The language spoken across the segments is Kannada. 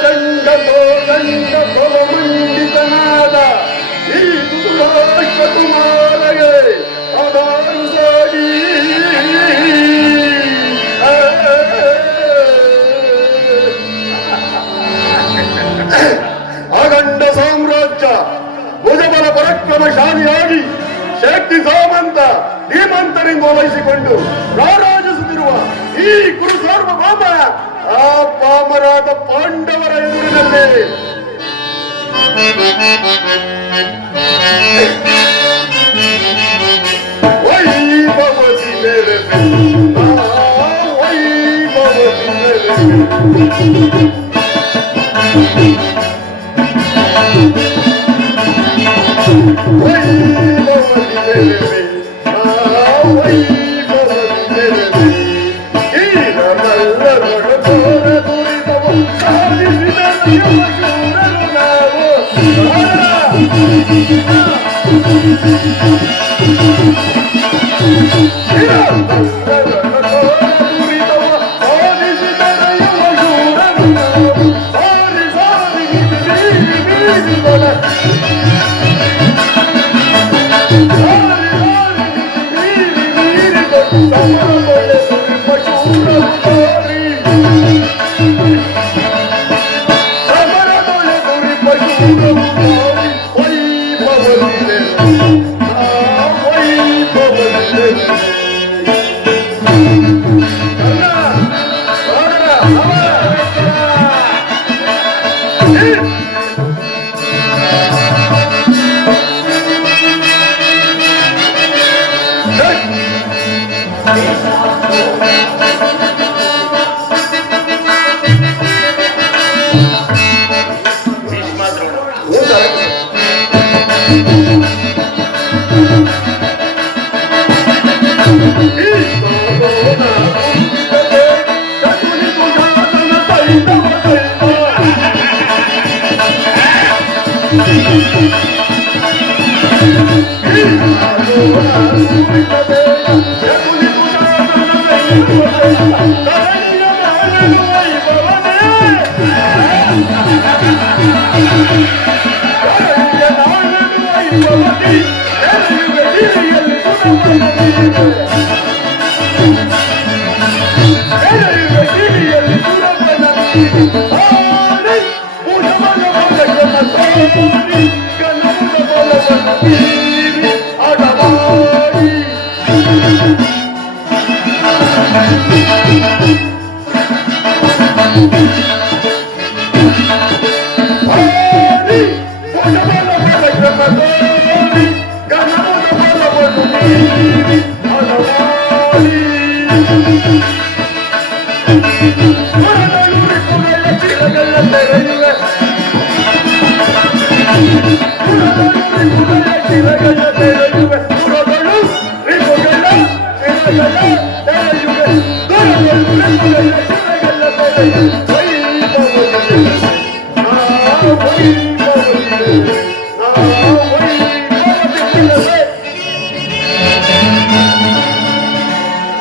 ಪ್ರಚಂಡ ಕೋದಂಡ ಮಂಡಿತನಾದ ಈ ದುರಾಷ್ಟ್ರ ಕುಮಾರಗೆ ಅದಾರು ಸಾಡಿ ಅಗಂಡ ಸಾಮ್ರಾಜ್ಯ ಭುಜಬಲ ಪರಾಕ್ರಮಶಾಲಿಯಾಗಿ ಶಕ್ತಿ ಸಾಮಂತ ಧೀಮಂತರಿಂದ ಓಲೈಸಿಕೊಂಡು ರಾರಾಜಿಸುತ್ತಿರುವ ಈ ಕುರು ಸಾರ್ವಭೌಮ ಆ ಪಾಮರಾದ ಪಾಂಡವರ ಎದುರಿನಲ್ಲಿ ವೈಭವತಿ ಮೇಲೆ ವೈಭವತಿ ಮೇಲೆ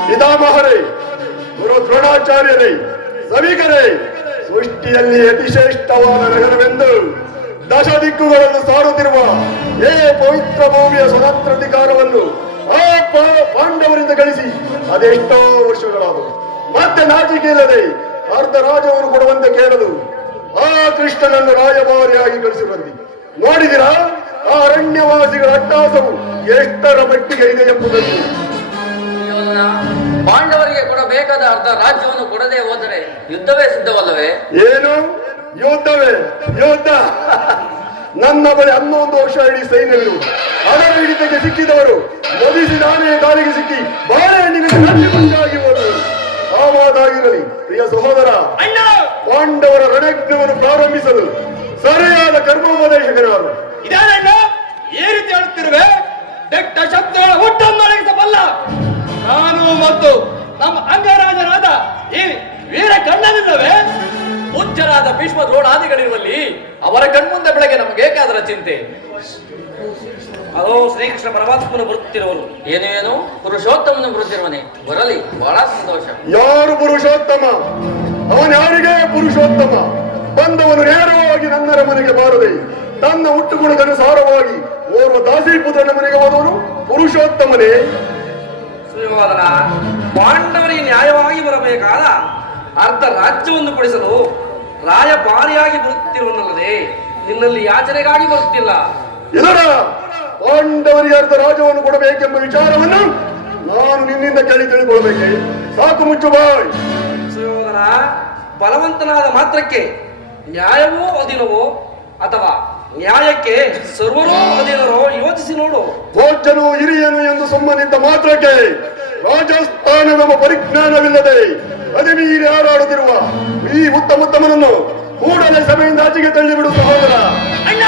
ಪಿತಾಮಹರೇ, ಗುರು ದ್ರೋಣಾಚಾರ್ಯರೇ, ಸಭಿಕರೇ, ಸೃಷ್ಟಿಯಲ್ಲಿ ಅತಿಶ್ರೇಷ್ಠವಾದ ನಗರವೆಂದು ದಶ ದಿಕ್ಕುಗಳನ್ನು ಸಾರುತ್ತಿರುವ ಏ ಪವಿತ್ರ ಭೂಮಿಯ ಸ್ವತಂತ್ರಾಧಿಕಾರವನ್ನು ಆ ಪಾಂಡವರಿಂದ ಗಳಿಸಿ ಅದೆಷ್ಟೋ ವರ್ಷಗಳಾದವು. ಮತ್ತೆ ನಾಚಿಕೆ ಇಲ್ಲದೆ ಅರ್ಧ ರಾಜ್ಯವನ್ನು ಕೊಡುವಂತೆ ಕೇಳಲು ಆ ಕೃಷ್ಣನನ್ನು ರಾಯಭಾರಿಯಾಗಿ ಕಳಿಸಿರುವಂತೆ ನೋಡಿದಿರಾ? ಆ ಅರಣ್ಯವಾಸಿಗಳ ಅಟ್ಟಹಾಸವು ಎಷ್ಟರ ಮಟ್ಟಿಗೆ ಇದೆ ಎಂಬುದನ್ನು. ಪಾಂಡವರಿಗೆ ಕೊಡಬೇಕಾದ ಅರ್ಧ ರಾಜ್ಯವನ್ನು ಕೊಡದೆ ಹೋದರೆ ಯುದ್ಧವೇ ಸಿದ್ಧವಲ್ಲವೇ? ಏನು ಯುದ್ಧವೇ? ಯುದ್ಧ ನನ್ನ ಬಳಿ 11 ವರ್ಷ ಇಡೀ ಸೈನ್ಯವಿರುವುದು. ಅದರ ಹಿಡಿತಕ್ಕೆ ಸಿಕ್ಕಿದವರು ಮದಿಸಿದ ಆನೆಯ ದಾರಿಗೆ ಸಿಕ್ಕಿ ಬಾಳೆಹಣ್ಣಿಗೆ ನಟ್ಟಿಗಾಗಿ ಹೋದರು. ಆವಾದಾಗಿರಲಿ ಪ್ರಿಯ ಸಹೋದರ, ಪಾಂಡವರ ರಣಯಜ್ಞವನ್ನು ಪ್ರಾರಂಭಿಸಲು ಸರಿಯಾದ ಕರ್ಮೋಪದೇಶಕರಾರು. ಇದಾರಣ್ಣ, ಈ ರೀತಿ ಹೇಳುತ್ತಿರುವೆ ದಟ್ಟ ಶಬ್ದಗಳ ಹುಟ್ಟನ್ನೊಳಗಿಸಬಲ್ಲ ನಾನು ಮತ್ತು ನಮ್ಮ ಅಂಗರಾಜನಾದ ಈ ವೀರ ಕಣ್ಣನಿಲ್ಲವೇ? ಪೂಜ್ಯರಾದ ಭೀಷ್ಮ ದ್ರೋಣಾದಿಗಳಿರುವಲ್ಲಿ ಅವರ ಕಣ್ಮುಂದೆ ಬೆಳಗ್ಗೆ ನಮಗೇಕಾದರ ಚಿಂತೆ? ಅದೋ ಶ್ರೀಕೃಷ್ಣ ಪರಮಾತ್ಮನು ಬರುತ್ತಿರುವರು. ಏನು ಪುರುಷೋತ್ತಮನು ಬರುತ್ತಿರುವನೆ, ಬರಲಿ, ಬಹಳ ಸಂತೋಷ. ಯಾರು ಪುರುಷೋತ್ತಮ? ಅವನ ಯಾರಿಗೆ ಪುರುಷೋತ್ತಮ? ಬಂದವನು ನೇರವಾಗಿ ನನ್ನರ ಮನೆಗೆ ಬಾರದೆ ತನ್ನ ಹುಟ್ಟುಗುಣಕ್ಕನುಸಾರವಾಗಿ ಓರ್ವ ದಾಸಿಪುತ್ರನ ಮನೆಗೆ ಹೋದವನು ಪುರುಷೋತ್ತಮನೇ. ಸುಯೋಧನ, ಪಾಂಡವರಿಗೆ ನ್ಯಾಯವಾಗಿ ಬರಬೇಕಾದ ಅರ್ಧ ರಾಜ್ಯವನ್ನು ಕೊಡಿಸಲು ರಾಯಭಾರಿಯಾಗಿ ಬರುತ್ತಿರುವನಲ್ಲದೆ ನಿನ್ನಲ್ಲಿ ಯಾಚನೆಗಾಗಿ ಬರುತ್ತಿಲ್ಲ. ಇದರ ಪಾಂಡವರಿಗೆ ಅರ್ಧ ರಾಜ್ಯವನ್ನು ಕೊಡಬೇಕೆಂಬ ವಿಚಾರವನ್ನು ನಾನು ನಿನ್ನಿಂದ ಕೇಳಿ ತಿಳಿದುಕೊಳ್ಬೇಕೆ? ಸಾಕು, ಮುಚ್ಚು ಬಾಯ್. ಸುಯೋಧನ, ಬಲವಂತನಾದ ಮಾತ್ರಕ್ಕೆ ನ್ಯಾಯವೋ ಅಧೀನವೋ ಅಥವಾ ನ್ಯಾಯಕ್ಕೆ ಸರ್ವರೋ ಅಧೀನರೋ ಯೋಚಿಸಿ ನೋಡು. ಭೋಜನು ಹಿರಿಯನು ಎಂದು ಸುಮ್ಮನಿದ್ದ ಮಾತ್ರಕ್ಕೆ ರಾಜಸ್ಥಾನದ ಪರಿಜ್ಞಾನವಿಲ್ಲದೆ ಅಧಿಮೀರಿ ಹಾರಾಡುತ್ತಿರುವ ಈ ಉತ್ತಮೋತ್ತಮನನ್ನು ಕೂಡಲೇ ಸಭೆಯಿಂದ ಆಚೆಗೆ ತಳ್ಳಿಬಿಡು ಸಹೋದರ. ಅಣ್ಣ,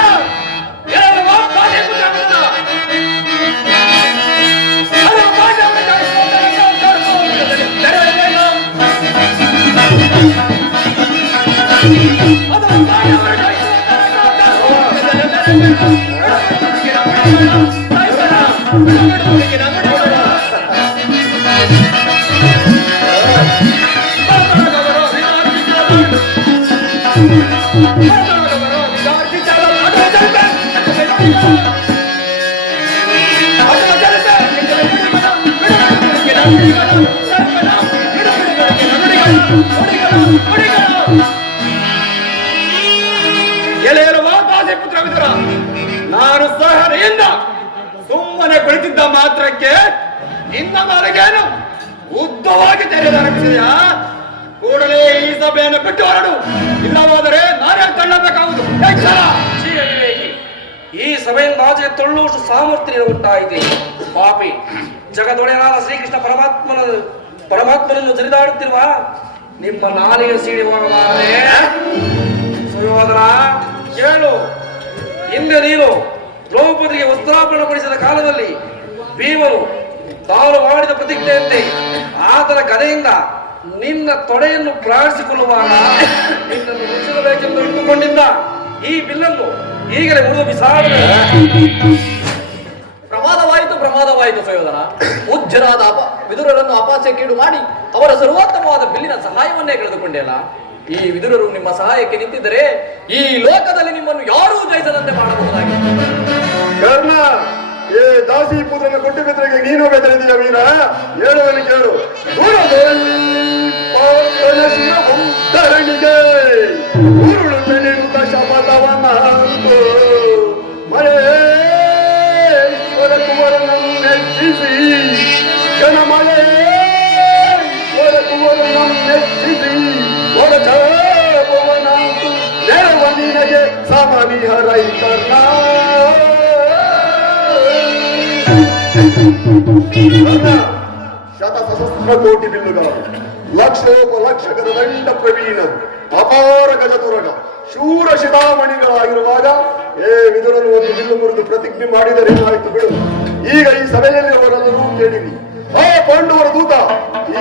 ಪುತ್ರವಿದರ, ನಾನು ಸಹನೆಯಿಂದ ಸುಮ್ಮನೆ ಕುಳಿತಿದ್ದ ಮಾತ್ರಕ್ಕೆ ನಿನ್ನ ಮಾರ್ಗೇನು ಉದ್ದವಾಗಿ ತೆರೆದಾರಂಭಿಸಿದೆಯಾ? ಕೂಡಲೇ ಈ ಸಭೆಯನ್ನು ಬಿಟ್ಟು ಹೊರಡು, ಇಲ್ಲವಾದರೆ ನಾನೇ ತಳ್ಳಬೇಕಾಗುವುದು. ಈ ಸಭೆಯಿಂದ ಆಚೆ ತಳ್ಳುವಷ್ಟು ಸಾಮರ್ಥ್ಯ ಉಂಟಾಯಿದೆ. ಪಾಪಿ, ಜಗದೊಡೆಯನಾದ ಶ್ರೀಕೃಷ್ಣ ಪರಮಾತ್ಮನನ್ನು ಜರಿದಾಡುತ್ತಿರುವ ನಿಮ್ಮ ನಾಲಿಗೆ ಸೀಳುವಾಗಲಾರದೆ. ಸುಯೋಧನ, ಕೇಳು. ಹಿಂದೆ ನೀನು ದ್ರೌಪದಿಗೆ ವಸ್ತ್ರಾಪಣಗೊಳಿಸಿದ ಕಾಲದಲ್ಲಿ ಭೀಮನು ತಾನು ಮಾಡಿದ ಪ್ರತಿಜ್ಞೆಯಂತೆ ಆತನ ಗದೆಯಿಂದ ನಿನ್ನ ತೊಡೆಯನ್ನು ಪ್ರಾಣಿಸಿಕೊಳ್ಳುವಾಗ ನಿನ್ನನ್ನು ಮುಚ್ಚಿಸಬೇಕೆಂದು ಇಟ್ಟುಕೊಂಡಿದ್ದ ಈ ಬಿಲ್ಲನ್ನು ಈಗಲೇ ಮುರಿದು ಬಿಸಾಡಿದ. ಪ್ರಮಾದವಾಯಿತು ಸುಯೋಧನ. ಪೂಜ್ಯರಾದ ವಿದುರರನ್ನು ಅಪಾಸ್ಯಕ್ಕೀಡು ಮಾಡಿ ಅವರ ಸರ್ವೋತ್ತಮವಾದ ಬಿಲ್ಲಿನ ಸಹಾಯವನ್ನೇ ಕಳೆದುಕೊಂಡೆಲ್ಲ. ಈ ವಿದುರರು ನಿಮ್ಮ ಸಹಾಯಕ್ಕೆ ನಿಂತಿದ್ದರೆ ಈ ಲೋಕದಲ್ಲಿ ನಿಮ್ಮನ್ನು ಯಾರೂ ಜಯಿಸದಂತೆ ಮಾಡಬಹುದಾಗಿದೆ. ಕರ್ಣ, ಏ ದಾಸಿ ಪುತ್ರನ ಕೊಟ್ಟು ಬಿದ್ರಿಗೆ ನೀನು ಬೆದರಿದೀಯ ವೀರ? ಹೇಳುವನು ಕೇಳು. ಧರಣಿಗೆ ಉರುಳು ಬೆಳೆಯುತ್ತ ಶಪಥವನಂದು ಮಹೇಶ್ವರ ಕುವರನನ್ನು ಮೆಚ್ಚಿಸಿ ಮಹೇಶ್ವರ ಕುವರನನ್ನು ಮೆಚ್ಚಿಸಿ ಒಳಚಪವನಂತು ನೆರವ ನಿನಗೆ ಸಮನಿಹರೈ ಕರ್ಣ. ಶತಸಹಸ್ರ ಕೋಟಿ ಬಿಲ್ಲುಗಾರರು, ಲಕ್ಷೋಪಲಕ್ಷಕದ ದಂಡ ಪ್ರವೀಣ, ಅಪಾರ ಗಜದುರಗ, ಶೂರ ಶಿಖಾಮಣಿಗಳಾಗಿರುವಾಗ ಏ ವಿದುರನು ಒಂದು ಬಿಲ್ಲು ಮುರಿದು ಪ್ರತಿಜ್ಞೆ ಮಾಡಿದರೆ ಏನಾಯ್ತು ಬಿಡು. ಈಗ ಈ ಸಭೆಯಲ್ಲಿ ಅವರೆಲ್ಲರೂ ಕೇಳಿರಿ. ಆ ಪಾಂಡವರ ದೂತ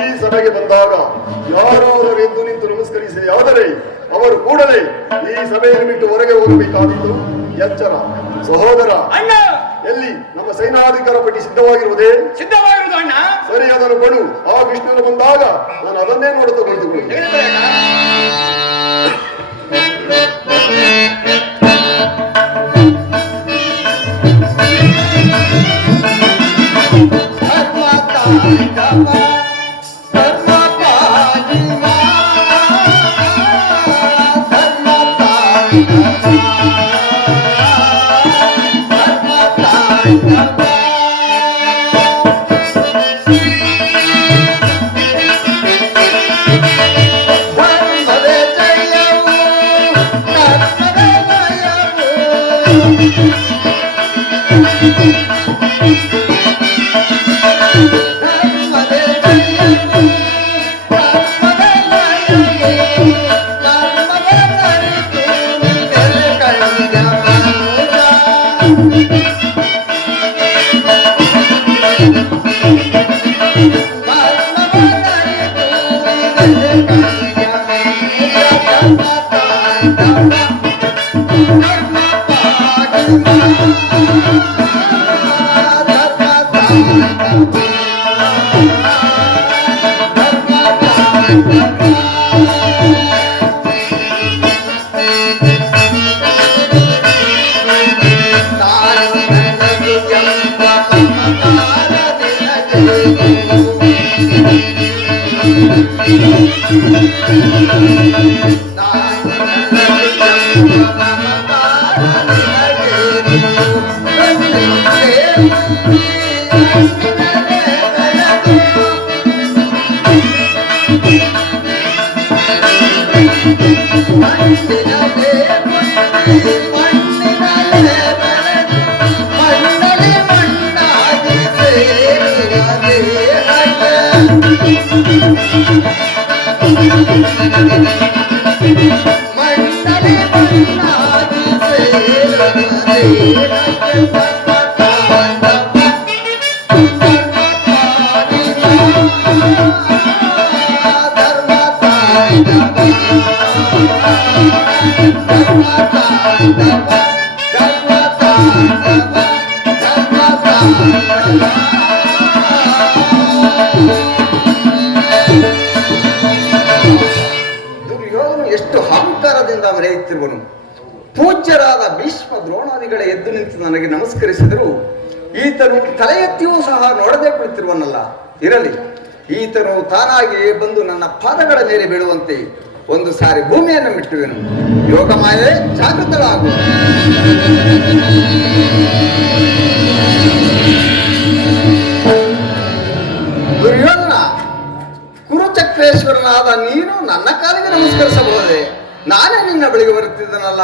ಈ ಸಭೆಗೆ ಬಂದಾಗ ಯಾರಾದರೂ ಎದ್ದು ನಿಂತು ನಮಸ್ಕರಿಸಿ ಆದರೆ ಅವರು ಕೂಡಲೇ ಈ ಸಭೆಯನ್ನು ಬಿಟ್ಟು ಹೊರಗೆ ಹೋಗಬೇಕಾದಿತ್ತು. ಎಚ್ಚರ ಸಹೋದರ. ಅಣ್ಣ, ಎಲ್ಲಿ ನಮ್ಮ ಸೈನಾಧಿಕಾರ ಪಟ್ಟಿ ಸಿದ್ಧವಾಗಿರುವುದೇ? ಸಿದ್ಧವಾಗಿರುವುದು ಅಣ್ಣ. ಸರಿ, ಅದನ್ನು ಕೊಡು. ಆ ಕೃಷ್ಣನು ಬಂದಾಗ ನಾನು ಅದನ್ನೇ ನೋಡುತ್ತಾ ಕುಳಿತುಕೊಳ್ಳಿ. ದುರ್ಯೋಧನು ಎಷ್ಟು ಅಹಂಕಾರದಿಂದ ಮೆರೆಯುತ್ತಿರುವನು. ಪೂಜ್ಯರಾದ ಭೀಷ್ಮ ದ್ರೋಣಾದಿಗಳ ಎದ್ದು ನಿಂತು ನನಗೆ ನಮಸ್ಕರಿಸಿದರು. ಈತನು ತಲೆ ಎತ್ತಿಯೂ ಸಹ ನೋಡದೆ ಕುಳಿತಿರುವನಲ್ಲ. ಇರಲಿ, ಈತನು ತಾನಾಗಿ ಬಂದು ನನ್ನ ಪಾದಗಳ ಮೇಲೆ ಬೀಳುವಂತೆ ಒಂದು ಸಾರಿ ಭೂಮಿಯನ್ನು ಮಿಟ್ಟುವೆನು. ಯೋಗ ಮಾಯೆ ಜಾಗೃತಳಾಗು. ದುರ್ಯೋಧನ, ಕುರುಚಕ್ರೇಶ್ವರನಾದ ನೀನು ನನ್ನ ಕಾಲಿಗೆ ನಮಸ್ಕರಿಸಬಹುದೇ? ನಾನೇ ನಿನ್ನ ಬಳಿಗೆ ಬರುತ್ತಿದ್ದನಲ್ಲ.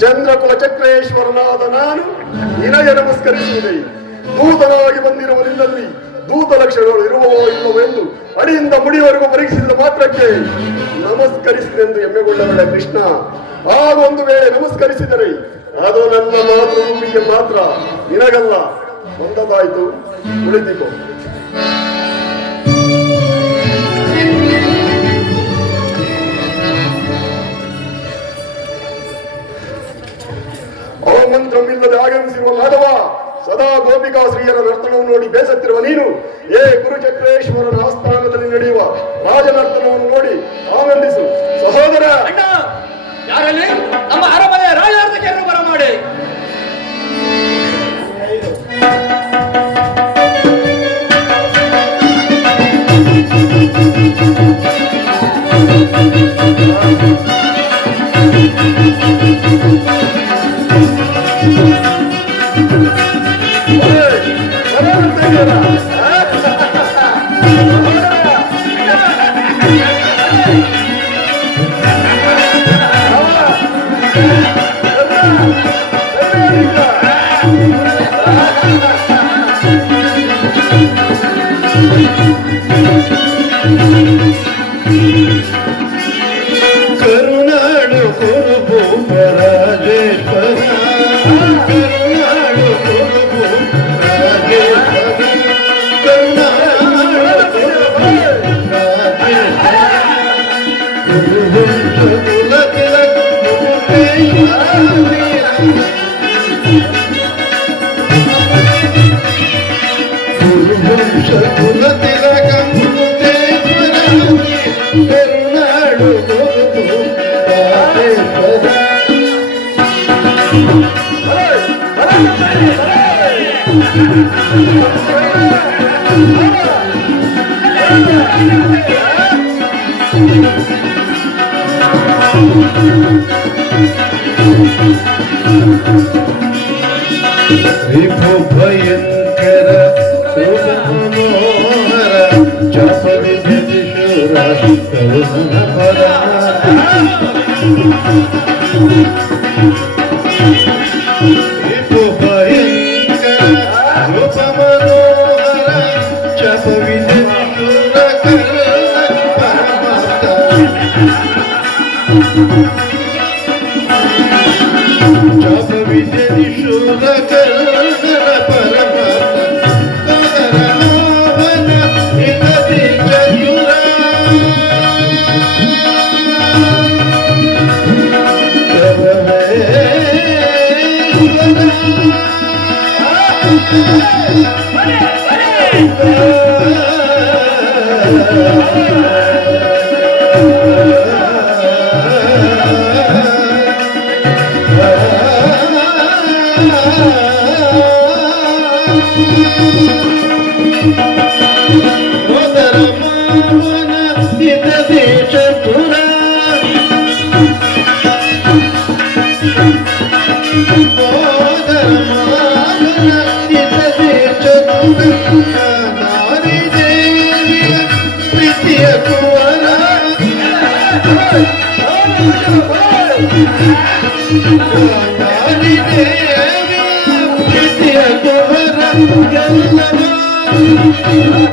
ಚಂದ್ರಕುಲ ಚಕ್ರೇಶ್ವರನಾದ ನಾನು ನಿನಗೆ ನಮಸ್ಕರಿಸುವುದೇ? ದೂತನಾಗಿ ಬಂದಿರುವನಿದ್ದಲ್ಲಿ ದೂತ ಲಕ್ಷಣಗಳು ಇರುವವೋ ಇಲ್ಲವೋ ಎಂದು ಅಡಿಯಿಂದ ಮುಡಿಯವರೆಗೂ ಪರೀಕ್ಷಿಸಿದ ಮಾತ್ರಕ್ಕೆ ನಮಸ್ಕರಿಸಿದೆಂದು ಹೆಮ್ಮೆಗೊಳ್ಳಬೇಡ ಕೃಷ್ಣ. ಆಗೊಂದು ವೇಳೆ ನಮಸ್ಕರಿಸಿದರೆ ಅದು ನನ್ನ ಮಾತೃಭೂಮಿಗೆ ಮಾತ್ರ, ನಿನಗಲ್ಲ. ಒಂದದಾಯ್ತು, ಉಳಿದಿಕೋ. ಅವಮಂತ್ರವಿಲ್ಲದೆ ಆಗಮಿಸಿರುವ ಮಾಧವ, ಸದಾ ಗೋಪಿಕಾ ಸ್ತ್ರೀಯರ ನರ್ತನವನ್ನು ನೋಡಿ ಬೇಸತ್ತಿರುವ ನೀನು, ಕುರುಚಕ್ರೇಶ್ವರನ ಆಸ್ಥಾನದಲ್ಲಿ ನಡೆಯುವ ರಾಜನರ್ತನವನ್ನು ನೋಡಿ ಆನಂದಿಸು. ಸಹೋದರ, ಯಾರಲ್ಲಿ ನಮ್ಮ ಅರಮನೆಯ ರಾಜಾರ್ಥಿಕೆಯನ್ನು ಬರಮಾಡಿ. ಕರುನಾಡು ಕುರುಬು ರಾಜೇಶ್ವರ, ಕರುನಾಡು ಕುರುಬು ರಾಜೇಶ್ವರ, ಕರುನಾಡು ಕುರುಬು ರಾಜೇಶ್ವರ, ಕುರುವಂಶ ಕುಲ ತಿಲಕ ಕುರುವಂಶ ಕುಲ ತಿಲಕ ಕರುನಾಡು ಕುರುಬು ರಾಜೇಶ್ವರ. ವಿಭು ಭಯಂಕರ ಶೋಭ ಮನೋಹರ ಚಾಪವಿದ್ಯತಿ ಶೂರ ಕರುಣ ಪರಮಾತ್ಮ. ವಿಭು ಭಯಂಕರ ಶೋಭ ಮನೋಹರ ಚಾಪವಿದ್ಯತಿ ಶೂರ ಕರುಣ ಪರಮಾತ್ಮ. ಚಾಪವಿದ್ಯತಿ ಶೂರ ಕರುಣ ಪರಮಾತ್ಮ. ಕದರಮೋಹನ ಹಿತದಿ ಚತುರ, ಮೋದರಮೋಹನ ಹಿತದಿ ಚತುರ, ಮೋದರಮ ಪ್ರೀತಿಯ ಕುವರ ಗಲ್ಲವ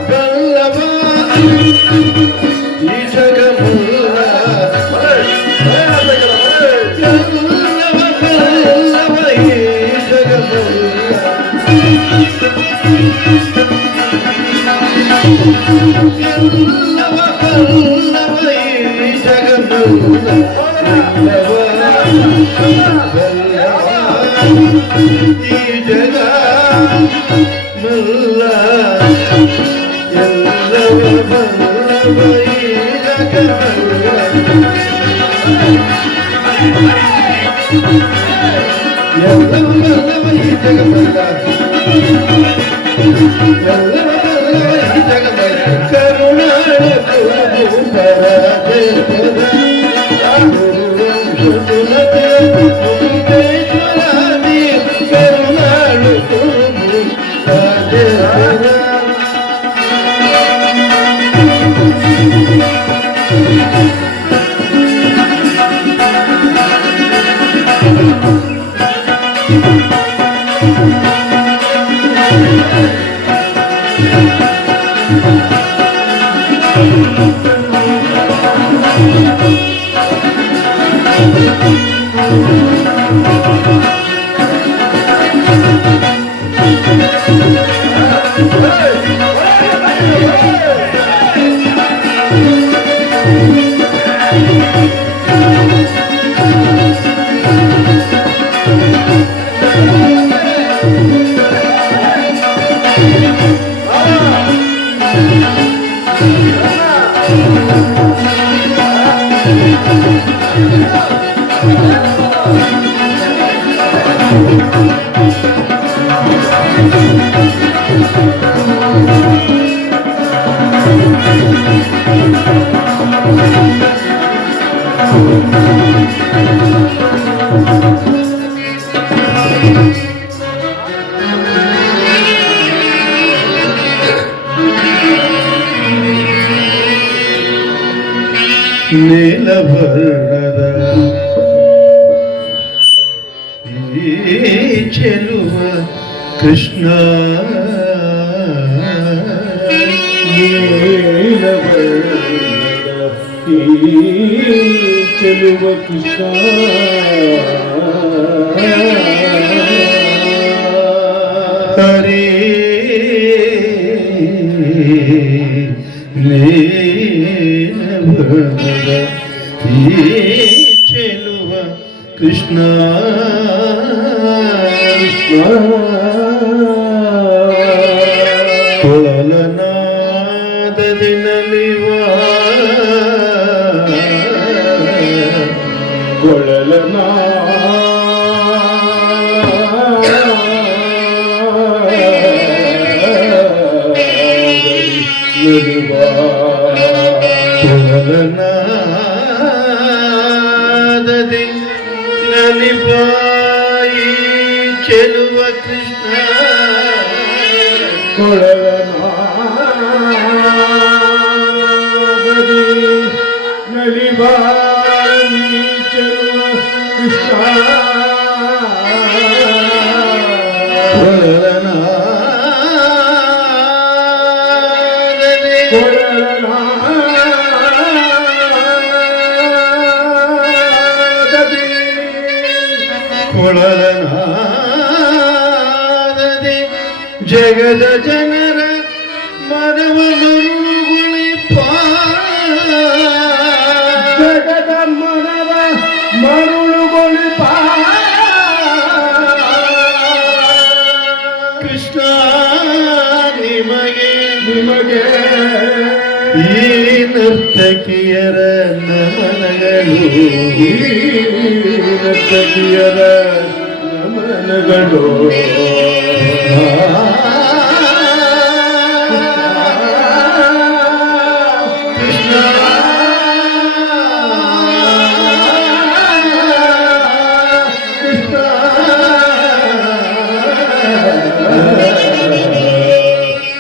ಗಲ್ಲವ ಈ ಜಗಮುಲ್ಲ ಗಲ್ಲವ ಗಲ್ಲವ ಈ ಜಗಮುಲ್ಲ ಗಲ್ಲವ ಗಲ್ಲವ ಈ ಜಗಮುಲ್ಲ ಗಲ್ಲವ ಈ ಜಗ ಮುಲ್ಲ ಎಲ್ಲವ ಬಲ್ಲವ ಈ ಜಗ ಮುಲ್ಲ ಎಲ್ಲವ ಬಲ್ಲವ ಈ ಜಗ ಮುಲ್ಲ ಎಲ್ಲವ ಬಲ್ಲವ ಈ ಜಗ ಮುಲ್ಲ ಕರುಣಾಳ ನೀಲವರ್ಣದ ಈ ಚೆಲುವ ಕೃಷ್ಣ ನೀಲವರ್ಣದ ಈ ಚೆಲುವ ಕೃಷ್ಣ ಹರೇ ನೀಲವರ್ಣದ ಈ ಚೆಲುವ ಕೃಷ್ಣ ಕೊಳಲನಾದದಿ ನಲಿವ ಕೊಳಲನಾದದಿ ನಲಿವಾಯಿ ಚೆಲುವ ಕೃಷ್ಣ ಕೊಳಲನಾದದಿ ನಲಿವಾಯಿ ಚೆಲುವ ಕೃಷ್ಣ ಕೊಳಲನಾದದಿ ಜಗದ ಜನರ ಮರವ ಮರುಗುಳಿಪ ಜಗದ ಮರವ ಮರುಳುಗೊಳಿಪ ಕೃಷ್ಣ ನಿಮಗೆ ನಿಮಗೆ ಈ ನರ್ತಕಿಯರ ನಮನಗಳು ಈ ನರ್ತಕಿಯರ ನಮನಗಳು ಕೃಷ್ಣ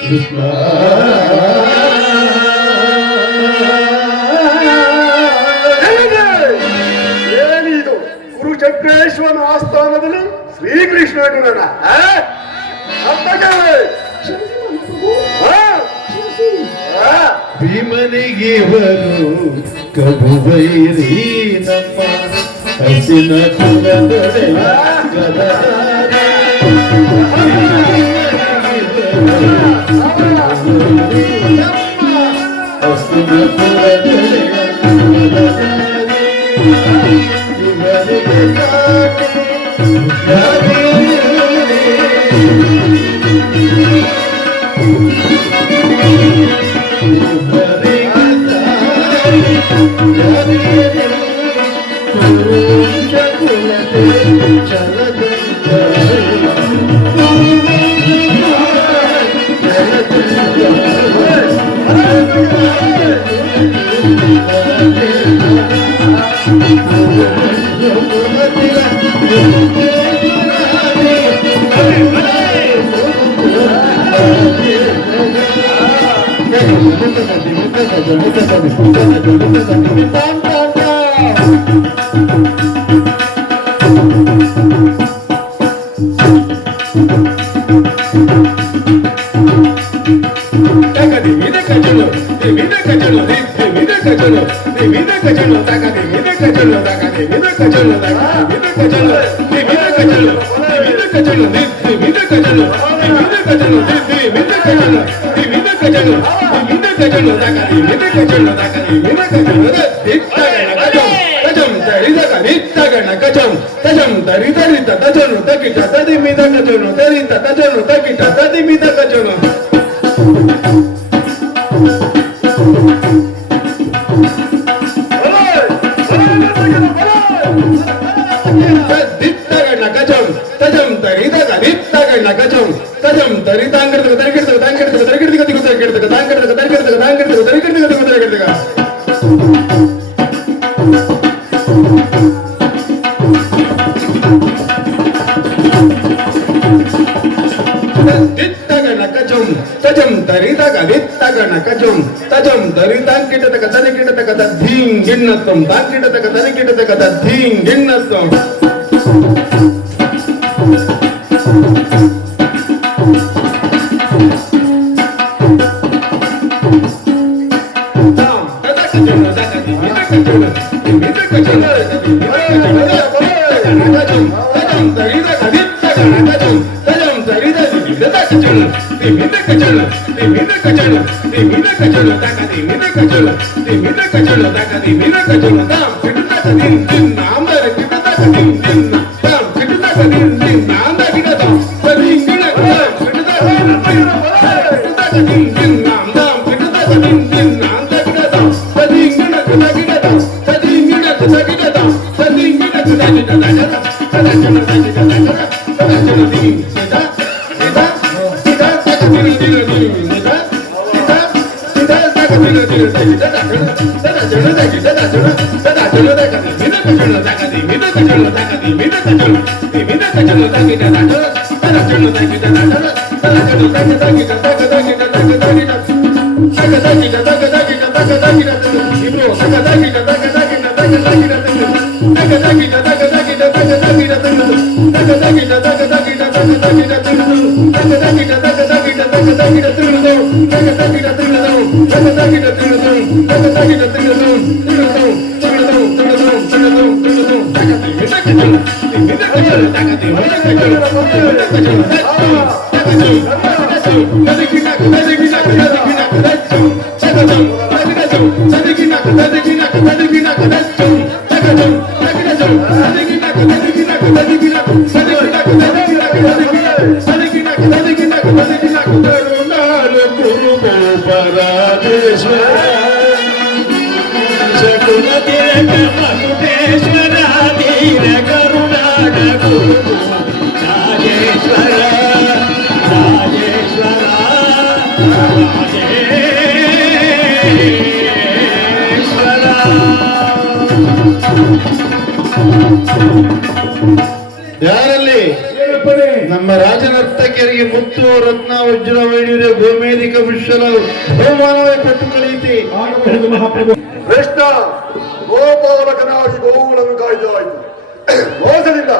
ಕೃಷ್ಣ ಏನಿದು ಕುರುಚಕ್ರೇಶ್ವರನ ಆಸ್ಥಾನದಲ್ಲಿ ಶ್ರೀಕೃಷ್ಣ ಬೇಕು ನನ್ನ ಭೀಮನಿಗೆ ಬರು ಕಬುಬೈರಿ ನಮ್ಮ ಹಸಿನ ತುಗದೊಡೆ ಕದರಾರೆ ಹಸಿನ ತುಗದೊಡೆ ಕದರಾರೆ ಇವರಿಗೆ ಕಾಟೆ ಯಾರಲ್ಲಿ ನಮ್ಮ ರಾಜನರ್ತಕಿಯರಿಗೆ ಮುತ್ತು ರತ್ನ ವಜ್ರ ವೈಢೂರ್ಯ ಗೋಮೇಧಿಕ ವಿಶ್ವನ ಬಹುಮಾನವೇ ಕೊಟ್ಟು ಕಳೆಯಿತಿ ಮಹಾಪ್ರಭು. ಕೃಷ್ಣ ಗೋಪಾಲಕನಾಗಿ ಗೋವುಗಳನ್ನು ಕಾಯ್ದಾಯಿತು. ಮೋಸದಿಂದ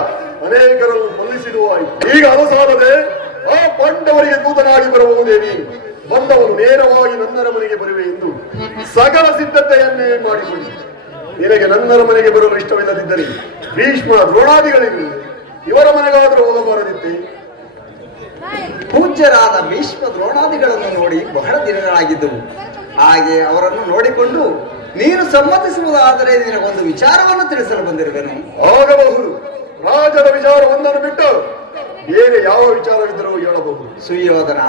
ಅನೇಕರನ್ನು ಕೊಲ್ಲಿಸಿರುವ ಶುರುವಾಯಿತು. ಈಗ ಅಲಸಾಲದೆ ಆ ಪಾಂಡವರಿಗೆ ದೂತನಾಗಿ ಬರಬಹುದೇ ನೀನು? ಬಂದವನು ನೇರವಾಗಿ ನನ್ನರ ಮನೆಗೆ ಬರುವೆ ಎಂದು ಸಕಲ ಸಿದ್ಧತೆಯನ್ನೇ ಮಾಡಿಕೊಳ್ಳಿ. ನಿನಗೆ ನನ್ನರ ಮನೆಗೆ ಬರಲು ಇಷ್ಟವಿಲ್ಲದಿದ್ದರೆ ಭೀಷ್ಮ ದ್ರೋಣಾದಿಗಳಿಗೆ ಇವರ ಮನೆಗಾದರೂ ಹೋಗಬಾರದಿತ್ತೆ? ಪೂಜ್ಯರಾದ ಭೀಷ್ಮ ದ್ರೋಣಾದಿಗಳನ್ನು ನೋಡಿ ಬಹಳ ದಿನಗಳಾಗಿದ್ದವು. ಹಾಗೆ ಅವರನ್ನು ನೋಡಿಕೊಂಡು ನೀನು ಸಮ್ಮತಿಸುವುದಾದರೆ ನಿನಗೊಂದು ವಿಚಾರವನ್ನು ತಿಳಿಸಲು ಬಂದಿರುವೆನು. ಆಗಬಹುದು. ರಾಜರ ವಿಚಾರವೊಂದನ್ನು ಬಿಟ್ಟು ಬೇರೆ ಯಾವ ವಿಚಾರವಿದ್ದರೂ ಹೇಳಬಹುದು. ಸುಯೋಧನ,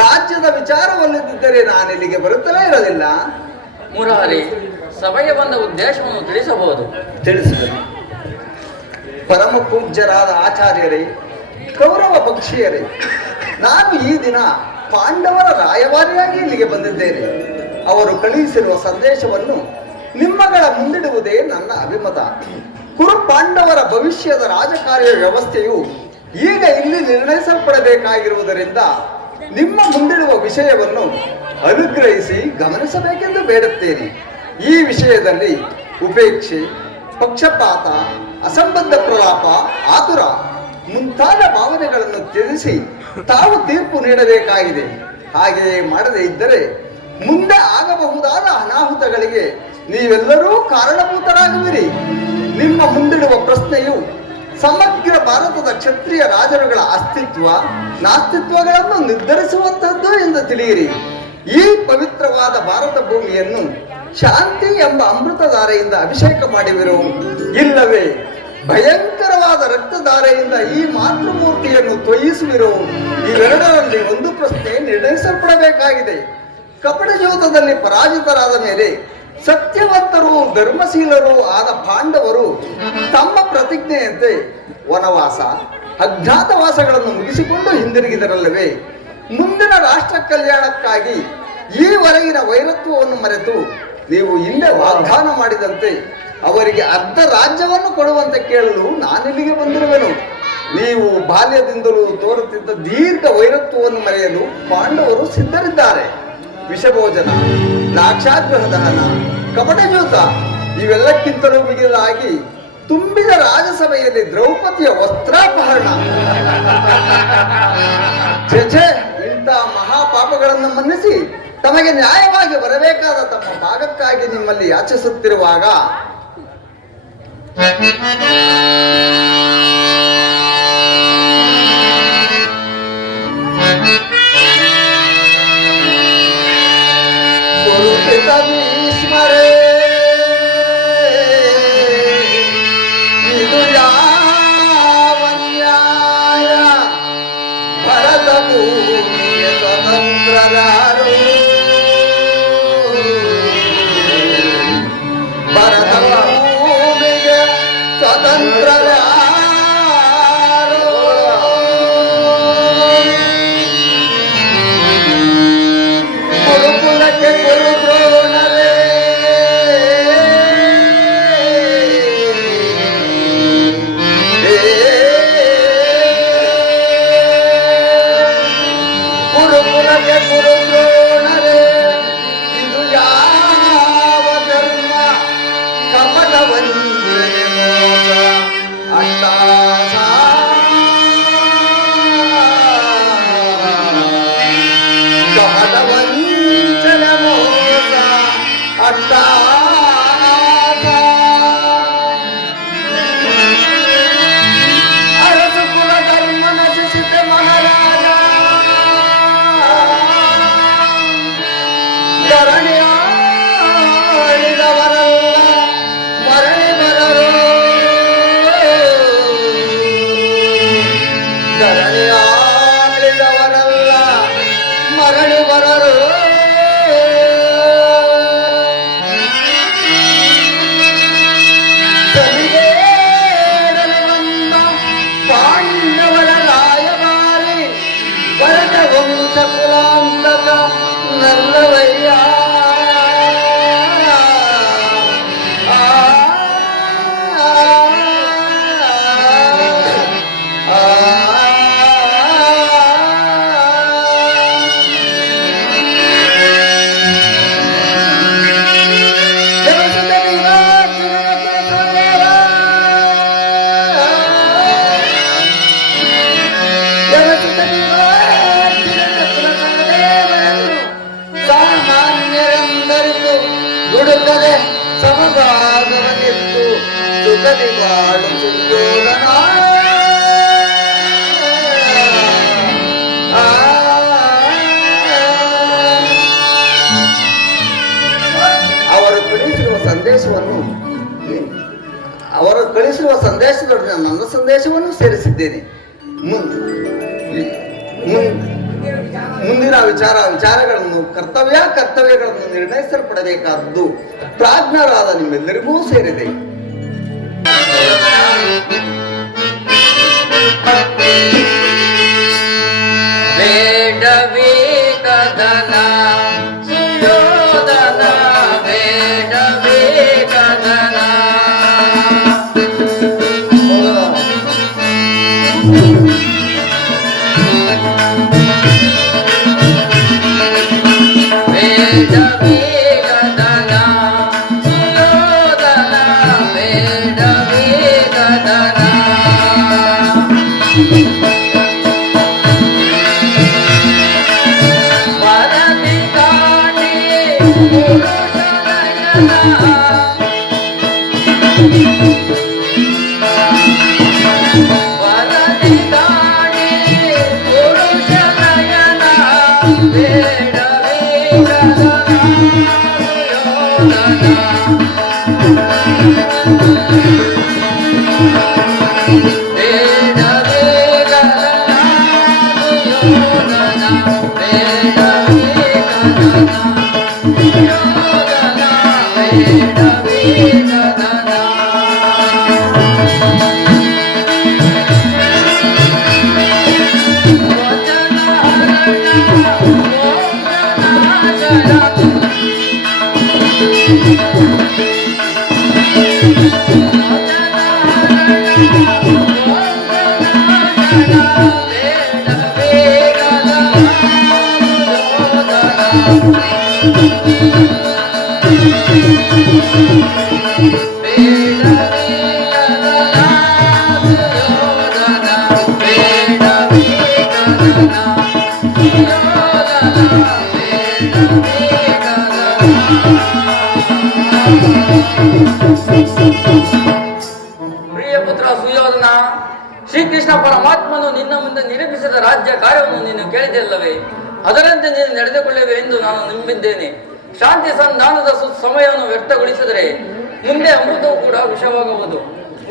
ರಾಜ್ಯದ ವಿಚಾರವಲ್ಲದಿದ್ದರೆ ನಾನಿಲ್ಲಿಗೆ ಬರುತ್ತಲೇ ಇರಲಿಲ್ಲ. ಮುರಾರಿ, ಸಭೆಗೆ ಬಂದ ಉದ್ದೇಶವನ್ನು ತಿಳಿಸಬಹುದು. ತಿಳಿಸಿದನು. ಪರಮ ಪೂಜ್ಯರಾದ ಆಚಾರ್ಯರೇ, ಕೌರವ ಪಕ್ಷೀಯರೇ, ನಾನು ಈ ದಿನ ಪಾಂಡವರ ರಾಯಭಾರಿಯಾಗಿ ಇಲ್ಲಿಗೆ ಬಂದಿದ್ದೇನೆ. ಅವರು ಕಳುಹಿಸಿರುವ ಸಂದೇಶವನ್ನು ನಿಮ್ಮಗಳ ಮುಂದಿಡುವುದೇ ನನ್ನ ಅಭಿಮತ. ಕುರು ಪಾಂಡವರ ಭವಿಷ್ಯದ ರಾಜಕಾರ್ಯ ವ್ಯವಸ್ಥೆಯು ಈಗ ಇಲ್ಲಿ ನಿರ್ಣಯಿಸಲ್ಪಡಬೇಕಾಗಿರುವುದರಿಂದ ನಿಮ್ಮ ಮುಂದಿಡುವ ವಿಷಯವನ್ನು ಅನುಗ್ರಹಿಸಿ ಗಮನಿಸಬೇಕೆಂದು ಬೇಡುತ್ತೇನೆ. ಈ ವಿಷಯದಲ್ಲಿ ಉಪೇಕ್ಷೆ, ಪಕ್ಷಪಾತ, ಅಸಂಬದ್ಧ ಪ್ರಲಾಪ, ಆತುರ ಮುಂತಾದ ಭಾವನೆಗಳನ್ನು ತ್ಯಜಿಸಿ ತಾವು ತೀರ್ಪು ನೀಡಬೇಕಾಗಿದೆ. ಹಾಗೆಯೇ ಮಾಡದೇ ಇದ್ದರೆ ಮುಂದೆ ಆಗಬಹುದಾದ ಅನಾಹುತಗಳಿಗೆ ನೀವೆಲ್ಲರೂ ಕಾರಣಭೂತರಾಗುವಿರಿ. ನಿಮ್ಮ ಮುಂದಿಡುವ ಪ್ರಶ್ನೆಯು ಸಮಗ್ರ ಭಾರತದ ಕ್ಷತ್ರಿಯ ರಾಜರುಗಳ ಅಸ್ತಿತ್ವ ನಾಸ್ತಿತ್ವಗಳನ್ನು ನಿರ್ಧರಿಸುವಂತಹದ್ದು ಎಂದು ತಿಳಿಯಿರಿ. ಈ ಪವಿತ್ರವಾದ ಭಾರತ ಭೂಮಿಯನ್ನು ಶಾಂತಿ ಎಂಬ ಅಮೃತಧಾರೆಯಿಂದ ಅಭಿಷೇಕ ಮಾಡುವಿರೋ, ಇಲ್ಲವೇ ಭಯಂಕರವಾದ ರಕ್ತಧಾರೆಯಿಂದ ಈ ಮಾತೃಮೂರ್ತಿಯನ್ನು ತೊಯಿಸುವಿರೋ? ಇವೆರಡರಲ್ಲಿ ಒಂದು ಪ್ರಶ್ನೆ ನಿರ್ಣಯಿಸಲ್ಪಡಬೇಕಾಗಿದೆ. ಕಪಟಜೂತದಲ್ಲಿ ಪರಾಜಿತರಾದ ಮೇಲೆ ಸತ್ಯವಂತರು ಧರ್ಮಶೀಲರು ಆದ ಪಾಂಡವರು ತಮ್ಮ ಪ್ರತಿಜ್ಞೆಯಂತೆ ವನವಾಸ ಅಜ್ಞಾತವಾಸಗಳನ್ನು ಮುಗಿಸಿಕೊಂಡು ಹಿಂದಿರುಗಿದರಲ್ಲವೇ? ಮುಂದಿನ ರಾಷ್ಟ್ರ ಕಲ್ಯಾಣಕ್ಕಾಗಿ ಈವರೆಗಿನ ವೈರತ್ವವನ್ನು ಮರೆತು ನೀವು ಹಿಂದೆ ವಾಗ್ದಾನ ಮಾಡಿದಂತೆ ಅವರಿಗೆ ಅರ್ಧ ರಾಜ್ಯವನ್ನು ಕೊಡುವಂತೆ ಕೇಳಲು ನಾನಿಲ್ಲಿಗೆ ಬಂದಿರುವೆನು. ನೀವು ಬಾಲ್ಯದಿಂದಲೂ ತೋರುತ್ತಿದ್ದ ದೀರ್ಘ ವೈರತ್ವವನ್ನು ಮರೆಯಲು ಪಾಂಡವರು ಸಿದ್ಧರಿದ್ದಾರೆ. ವಿಷಭೋಜನ, ದ್ರಾಕ್ಷಾಗ್ರಹ ದಹನ, ಕಪಟಜೂತ ಇವೆಲ್ಲಕ್ಕಿಂತಲೂ ಮಿಗಿಲಾಗಿ ತುಂಬಿದ ರಾಜಸಭೆಯಲ್ಲಿ ದ್ರೌಪದಿಯ ವಸ್ತ್ರಾಪಹರಣ. ಛೆ, ಇಂಥ ಮಹಾಪಾಪಗಳನ್ನು ಮನ್ನಿಸಿ ತಮಗೆ ನ್ಯಾಯವಾಗಿ ಬರಬೇಕಾದ ತಮ್ಮ ಭಾಗಕ್ಕಾಗಿ ನಿಮ್ಮಲ್ಲಿ ಯಾಚಿಸುತ್ತಿರುವಾಗ ಭೀಷ್ಮರೇ, ಇದು ಯಾವ ನ್ಯಾಯ? ಭರತ ಭೂಮಿಗೆ ಸ್ವತಂತ್ರರಾರು, ಭರತ ಭೂಮಿಗೆ ಸ್ವತಂತ್ರರಾರು. ಸಾಮಾನ್ಯರೆಂದರಿತು ದುಡುಕದೆ ಸಮಭಾಗವನ್ನಿತ್ತು ಸುಖದಿ ಬಾಳು ಸುಯೋಧನ. ಅವರು ಕಳಿಸಿರುವ ಸಂದೇಶದೊಡನೆ ನನ್ನ ಸಂದೇಶವನ್ನು ಸೇರಿಸಿದ್ದೇನೆ. ಮುಂದಿನ ವಿಚಾರಗಳನ್ನು ಕರ್ತವ್ಯಗಳನ್ನು ನಿರ್ಣಯಿಸಲ್ಪಡಬೇಕಾದದ್ದು ಪ್ರಾಜ್ಞರಾದ ನಿಮ್ಮೆಲ್ಲರಿಗೂ ಸೇರಿದೆ. ಬೇಡವೇ ಕದನ ಸುಯೋಧನ, ಬೇಡವೇ ಕದನ. ಬೇಡವೇ ಕದನ ಸುಯೋಧನ, ಬೇಡವೇ ಕದನ. ವರದಿ ಕಾಣಿ ಪುರುಷನಯನ, ವರದಿ ಕಾಣಿ ಪುರುಷನಯನ, ಬೇಡವೇ ಕದನ ಸುಯೋಧನ. ಬೇಡವೇ ಕದನ ಸುಯೋಧನ, ಬೇಡವೇ ಕದನ ಸುಯೋಧನ, ಬೇಡವೇ ಕದನ. ವಚನ ಹರಣ ಮೋಹನಾಶನ, ಪ್ರಿಯ ಪುತ್ರ ಸುಯೋಧನ, ಶ್ರೀಕೃಷ್ಣ ಪರಮಾತ್ಮನು ನಿನ್ನ ಮುಂದೆ ನಿರೂಪಿಸಿದ ರಾಜ್ಯ ಕಾರ್ಯವನ್ನು ನೀನು ಕೇಳಿದೆಲ್ಲವೇ? ಅದರಂತೆ ನೀನು ನಡೆದುಕೊಳ್ಳುವೆ ಎಂದು ನಾನು ನಂಬಿದ್ದೇನೆ. ಶಾಂತಿ ಸಂಧಾನದ ಸಮಯವನ್ನು ವ್ಯರ್ಥಗೊಳಿಸಿದರೆ ಮುಂದೆ ಅಮೃತವು ಕೂಡ ವಿಷವಾಗುವುದು.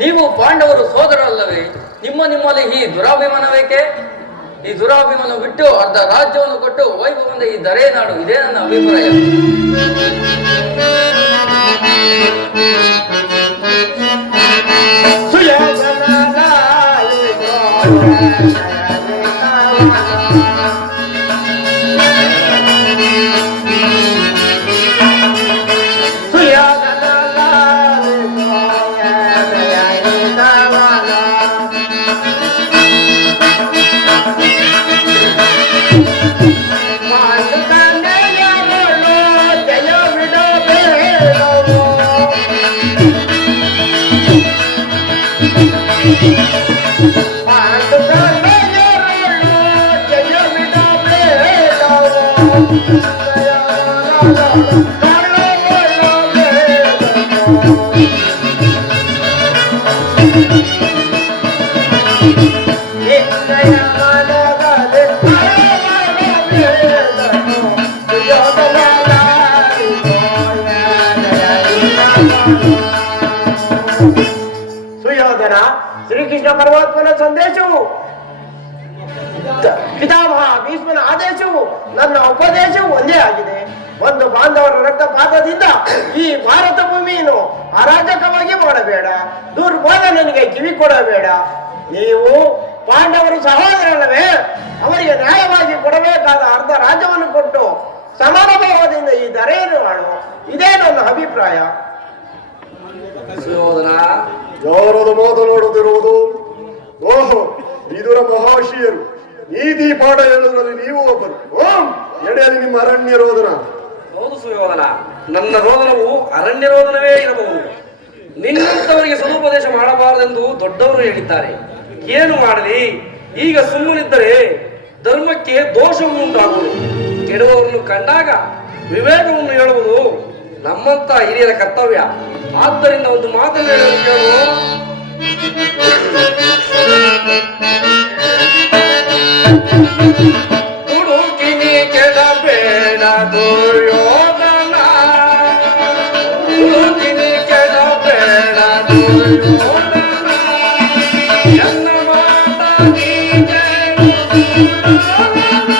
ನೀವು ಪಾಂಡವರು ಸೋದರಲ್ಲವೇ? ನಿಮ್ಮಲ್ಲಿ ಈ ದುರಾಭಿಮಾನವೇಕೆ? ಈ ದುರಾಭಿಮಾನ ಬಿಟ್ಟು ಅರ್ಧ ರಾಜ್ಯವನ್ನು ಕೊಟ್ಟು ವೈಭವದಿಂದ ಈ ಧರೆ ನಾಡು, ಇದೇ ನನ್ನ ಅಭಿಪ್ರಾಯ. ಸುಯೋಧನ, ಶ್ರೀಕೃಷ್ಣ ಪರಮಾತ್ಮನ ಸಂದೇಶವು, ಪಿತಾಮಹ ಭೀಷ್ಮನ ಆದೇಶವು, ನನ್ನ ಉಪದೇಶವು ಒಂದೇ ಆಗಿದೆ. ಒಂದು ಬಾಂಧವರ ರಕ್ತಪಾತದಿಂದ ಈ ಭಾರತ ಭೂಮಿಯನ್ನು ಅರಾಜಕವಾಗಿ ಮಾಡಬೇಡ, ದುರ್ಬೋಧನೆಗೆ ಕಿವಿ ಕೊಡಬೇಡ. ನೀವು ಪಾಂಡವರು ಸಹೋದರಲ್ಲವೇ? ಅವರಿಗೆ ನ್ಯಾಯವಾಗಿ ಕೊಡಬೇಕಾದ ಅರ್ಧ ರಾಜ್ಯವನ್ನು ಕೊಟ್ಟು ಸಮಾನ ಭಾವದಿಂದ ಈ ಧರೆಯನ್ನು ಮಾಡು, ಇದೇ ನನ್ನ ಅಭಿಪ್ರಾಯ. ಸುಯೋಧನ, ಯಾರದು ಮಾತನಾಡುತ್ತಿರುವುದು? ಓಹೋ, ವಿದುರ ಮಹಾಶಿಯರು. ನೀತಿ ಪಾಠ ಹೇಳುವುದರಲ್ಲಿ ನೀವು ಒಬ್ಬರು. ಓಂ ಎಡೆಯಲ್ಲಿ ನಿಮ್ಮ ಅರಣ್ಯ ರೋದನ. ಹೌದು ಸುಯೋಧನ, ನನ್ನ ರೋದನವು ಅರಣ್ಯ ರೋದನವೇ ಇರಬಹುದು. ನಿನ್ನಂತವರಿಗೆ ಸದುಪದೇಶ ಮಾಡಬಾರದೆಂದು ದೊಡ್ಡವರು ಹೇಳಿದ್ದಾರೆ. ಏನು ಮಾಡಲಿ? ಈಗ ಸುಮ್ಮನಿದ್ದರೆ ಧರ್ಮಕ್ಕೆ ದೋಷವುಂಟಾಗುವುದು. ಕೆಡುವವರನ್ನು ಕಂಡಾಗ ವಿವೇಕವನ್ನು ಹೇಳುವುದು ನಮ್ಮಂತ ಹಿರಿಯರ ಕರ್ತವ್ಯ. ಆದ್ದರಿಂದ ಒಂದು ಮಾತನ್ನು ಹೇಳಲು ಕೇಳು. ಹುಡುಕಿನಿ ಕೆಡಬೇಡ ದುರ್ಯೋಧನ, ಹುಡುಕಿನಿ ಕೆಡಬೇಡ ದುರ್ಯೋಧನ, ಎನ್ನ ಮಾತ ನೀ ಕೇಳು ದುರ್ಯೋಧನ.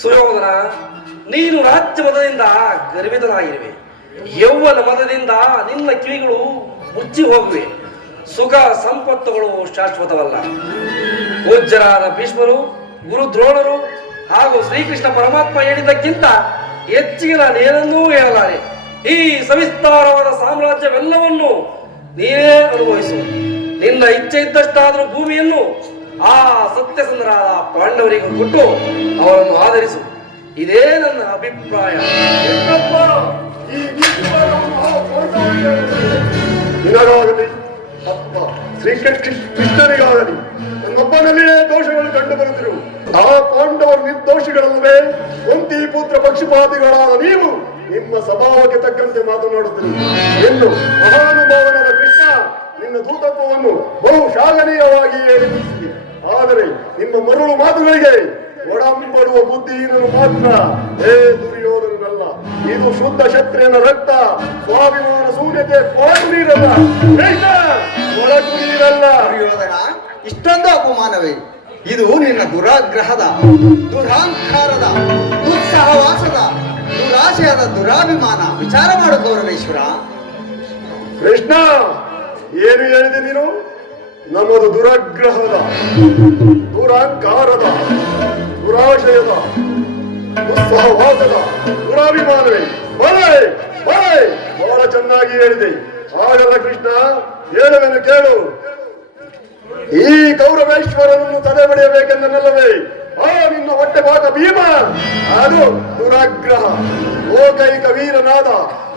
ಸುಯೋಧನ, ನೀನು ರಾಜ್ಯ ಮದದಿಂದ ಗರ್ವಿತನಾಗಿರುವೆ. ಯೌವನ ಮದದಿಂದ ನಿನ್ನ ಕಿವಿಗಳು ಮುಚ್ಚಿ ಹೋಗುವೆ. ಸುಖ ಸಂಪತ್ತುಗಳು ಶಾಶ್ವತವಲ್ಲ. ಪೂಜ್ಯರಾದ ಭೀಷ್ಮರು, ಗುರು ದ್ರೋಣರು ಹಾಗೂ ಶ್ರೀಕೃಷ್ಣ ಪರಮಾತ್ಮ ಹೇಳಿದ್ದಕ್ಕಿಂತ ಹೆಚ್ಚಿಗೆ ನಾನೇನನ್ನೂ ಹೇಳಲಾರೆ. ಈ ಸವಿಸ್ತಾರವಾದ ಸಾಮ್ರಾಜ್ಯವೆಲ್ಲವನ್ನು ನೀನೇ ಅನುಭವಿಸು. ನಿನ್ನ ಇಚ್ಛೆ ಇದ್ದಷ್ಟಾದರೂ ಭೂಮಿಯನ್ನು ಆ ಸತ್ಯಸಂಧರಾದ ಪಾಂಡವರಿಗೂ ಕೊಟ್ಟು ಅವರನ್ನು ಆಧರಿಸು. ಇದೇ ನನ್ನ ಅಭಿಪ್ರಾಯ. ನಿನಗಾಗಲಿ ಅಥವಾ ಶ್ರೀಕೃಷ್ಣನಿಗಾಗಲಿ ನನ್ನೊಬ್ಬನಲ್ಲಿಯೇ ದೋಷಗಳು ಕಂಡು ಬರುತ್ತಿರುವು. ಆ ಪಾಂಡವರು ನಿರ್ದೋಷಿಗಳಲ್ಲವೇ? ಕುಂತಿ ಪುತ್ರ ಪಕ್ಷಪಾತಿಗಳಾದ ನೀವು ನಿಮ್ಮ ಸ್ವಭಾವಕ್ಕೆ ತಕ್ಕಂತೆ ಮಾತನಾಡುತ್ತಿರು. ಇನ್ನು ಮಹಾನುಭಾವನಾದ ಕೃಷ್ಣ ನಿನ್ನ ದೂತತ್ವವನ್ನು ಬಹು ಶ್ಲಾಘನೀಯವಾಗಿ ಹೇಳಿದೆ. ಆದರೆ ನಿಮ್ಮ ಮರುಳು ಮಾತುಗಳಿಗೆ ಒಡಂಬಡುವ ಬುದ್ಧಿಹೀನನು ಮಾತ್ರ. ಹೇ ದುರ್ಯೋಧನನಲ್ಲ, ಇದು ಶುದ್ಧ ಕ್ಷತ್ರಿಯನ ರಕ್ತ. ಸ್ವಾಭಿಮಾನ ಶೂನ್ಯತೆ ಕೊಳಕು ನೀರಲ್ಲ, ಕೊಳಕು ನೀರಲ್ಲ. ದುರ್ಯೋಧನ, ಇಷ್ಟೊಂದು ಅಪಮಾನವೇ? ಇದು ನಿನ್ನ ದುರಾಗ್ರಹದ, ದುರಹಂಕಾರದ, ದುಸ್ಸಹವಾಸದ, ದುರಾಶಯದ ದುರಾಭಿಮಾನ. ವಿಚಾರ ಮಾಡು ಗೌರವೇಶ್ವರ. ಕೃಷ್ಣ, ಏನು ಹೇಳಿದೆ ನೀನು? ನಮ್ಮದು ದುರಾಗ್ರಹದ, ದುರಹಂಕಾರದ, ದುರಾಶಯದ, ದುಸ್ಸಹವಾಸದ, ದುರಾಭಿಮಾನವೇ? ಬಲೆ ಬಲೆ, ಬಹಳ ಚೆನ್ನಾಗಿ ಹೇಳಿದೆ. ಹಾಗಲ್ಲ ಕೃಷ್ಣ, ಹೇಳುವೆನು ಕೇಳು. ಈ ಕೌರವೇಶ್ವರನನ್ನು ತಡೆ ಬಡಿಯಬೇಕೆಂದನಲ್ಲವೇ ಆ ನಿನ್ನ ಹೊಟ್ಟೆ ಪಾತ ಭೀಮ? ಅದು ದುರಾಗ್ರಹ. ಲೋಕೈಕ ವೀರನಾದ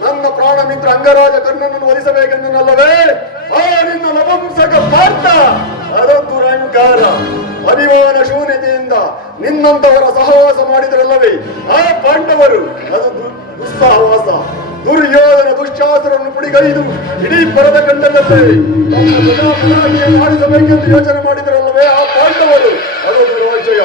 ನನ್ನ ಪ್ರಾಣ ಮಿತ್ರ ಅಂಗರಾಜ ಕರ್ಣನನ್ನು ವಧಿಸಬೇಕೆಂದನಲ್ಲವೇ ಆ ನಿನ್ನ ನಪುಂಸಕ ಪಾರ್ಥ? ಅದು ದುರಹಂಕಾರ. ಅಭಿಮಾನ ಶೂನ್ಯತೆಯಿಂದ ನಿನ್ನಂತವರ ಸಹವಾಸ ಮಾಡಿದರಲ್ಲವೇ ಆ ಪಾಂಡವರು? ಅದು ದುಸ್ಸಹವಾಸ. ದುರ್ಯೋಧನ ದುಶ್ಯಾಸರನ್ನು ಪುಡಿಗೈದು ಇಡೀ ಪರದ ಕಂಡಲ್ಲದೆ ಮಾಡಿಸಬೇಕೆಂದು ಯೋಚನೆ ಮಾಡಿದರಲ್ಲವೇ ಆ ಪಾಂಡವರು? ಅದು ದುರಾಶಯ.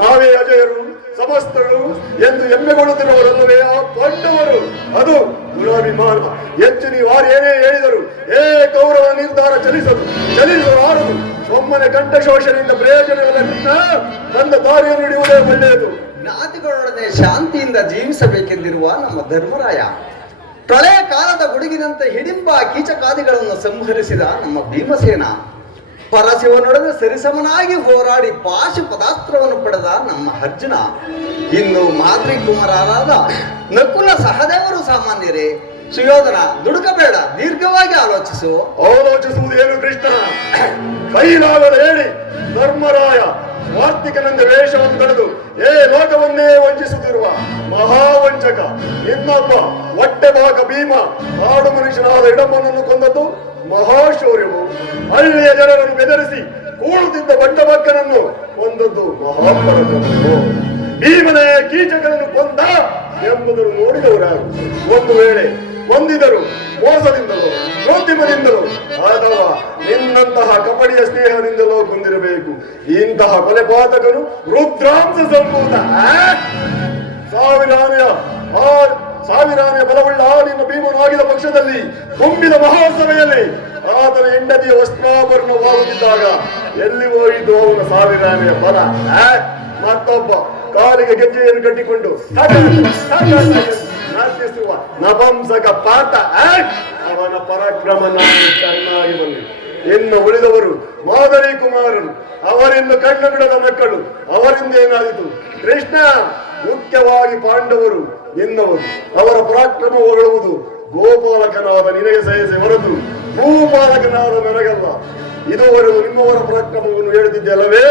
ನಾವೇ ಅಜಯರು ಸಮಸ್ತರು ಎಂದು ಹೆಮ್ಮೆಗೊಳ್ಳುತ್ತಿರುವವರಲ್ಲವೇ ಆ ಪಾಂಡವರು? ಅದು ದುರಾಭಿಮಾನ. ಹೆಚ್ಚು ನೀವು ಏನೇ ಹೇಳಿದರು ಏ ಕೌರವ ನಿರ್ಧಾರ ಚಲಿಸಲಾರದು. ಒಮ್ಮನೆ ಕಂಠ ಶೋಷಣೆಯಿಂದ ಪ್ರಯೋಜನವಿಲ್ಲ. ನನ್ನ ದಾರಿಯನ್ನು ಹಿಡಿಯುವುದೇ ಒಳ್ಳೆಯದು. ಜ್ಞಾತಿಗಳೊಡನೆ ಶಾಂತಿಯಿಂದ ಜೀವಿಸಬೇಕೆಂದಿರುವ ನಮ್ಮ ಧರ್ಮರಾಯ ಪ್ರಳಯ ಕಾಲದ ಗುಡುಗಿನಂತೆ ಹಿಡಿಂಬ ಕೀಚಕಾದಿಗಳನ್ನು ಸಂಹರಿಸಿದ ನಮ್ಮ ಭೀಮಸೇನ, ಪರಶಿವನೊಡನೆ ಸರಿಸಮನಾಗಿ ಹೋರಾಡಿ ಪಾಶು ಪದಾಸ್ತ್ರವನ್ನು ಪಡೆದ ನಮ್ಮ ಅರ್ಜುನ, ಇನ್ನು ಮಾದ್ರಿ ಕುಮಾರರಾದ ನಕುಲ ಸಹದೇವರು ಸಾಮಾನ್ಯರೇ. ಸುಯೋಧನ, ದುಡುಕಬೇಡ, ದೀರ್ಘವಾಗಿ ಆಲೋಚಿಸು. ಆಲೋಚಿಸುವುದೇನು ಕೃಷ್ಣ? ಕೈಲಾಗದ ಹೇಳಿ ಧರ್ಮರಾಯ ವಾರ್ತಿಕನೆಂದ ವೇಷವನ್ನು ತಳೆದು ಲೋಕವನ್ನೇ ವಂಚಿಸುತ್ತಿರುವ ಮಹಾವಂಚಕ ಇನ್ನೊಬ್ಬ ಹೊಟ್ಟೆಭಾಗ ಭೀಮ ಕಾಡು ಮನುಷ್ಯನಾದ ಇಡಮ್ಮನನ್ನು ಕೊಂದದ್ದು ಮಹಾಶೌರ್ಯವು. ಹಳ್ಳಿಯ ಜನರನ್ನು ಬೆದರಿಸಿ ಕೂಳುತ್ತಿದ್ದ ಬಂಡಮಕ್ಕನನ್ನು ಕೊಂದದ್ದು ಮಹಾಪರಾಕ್ರಮವು. ಭೀಮನೇ ಕೀಚಕನನ್ನು ಕೊಂದ ಎಂಬುದನ್ನು ನೋಡಿದವರಾರು. ಒಂದು ವೇಳೆ ಕೊಂದಿದರು ಮೋಸದಿಂದಲೋ ಕೃತ್ರಿಮದಿಂದಲೋ ಅಥವಾ ನಿನ್ನಂತಹ ಕಪಟಿಯ ಸ್ನೇಹದಿಂದಲೋ ಕೊಂದಿರಬೇಕು. ಇಂತಹ ಕೊಲೆಪಾತಕನು ರುದ್ರಾಂಶ ಸಂಭೂತ ಸಾವಿರಾನೆಯ ಬಲವುಳ್ಳ ನಿನ್ನ ಭೀಮನಾಗಿದ ಪಕ್ಷದಲ್ಲಿ ತುಂಬಿದ ಮಹಾಸಭೆಯಲ್ಲಿ ಆತನ ಹೆಂಡತಿಯ ವಸ್ತ್ರಾಭರಣವಾಗುತ್ತಿದ್ದಾಗ ಎಲ್ಲಿ ಹೋಯಿತು ಅವನ ಸಾವಿರಾನೆಯ ಬಲ? ಮತ್ತೊಬ್ಬ ಕಾಲಿಗೆ ಗೆಜ್ಜೆಯನ್ನು ಕಟ್ಟಿಕೊಂಡು ನರ್ತಿಸುವ ನಪಂಸಕ ಪಾತ ಅವನ ಪರಾಕ್ರಮ ನಾನು ಚೆನ್ನಾಗಿ ಬಂದೆ. ಇನ್ನು ಉಳಿದವರು ಮಾದರಿ ಕುಮಾರರು, ಅವರಿಂದ ಕಣ್ಣು ಬಿಡದ ಮಕ್ಕಳು, ಅವರಿಂದ ಏನಾಯಿತು? ಕೃಷ್ಣ, ಮುಖ್ಯವಾಗಿ ಪಾಂಡವರು ಎನ್ನವರು. ಅವರ ಪರಾಕ್ರಮ ಹೊಗಳುವುದು ಗೋಪಾಲಕನಾದ ನಿನಗೆ ಸಹಿಸಿ ಹೊರತು ಭೂಪಾಲಕನಾದ ನನಗಲ್ಲ. ಇದುವರೆಗೂ ನಿಮ್ಮವರ ಪರಾಕ್ರಮವನ್ನು ಹೇಳುತ್ತಿದ್ದಲ್ಲವೇ?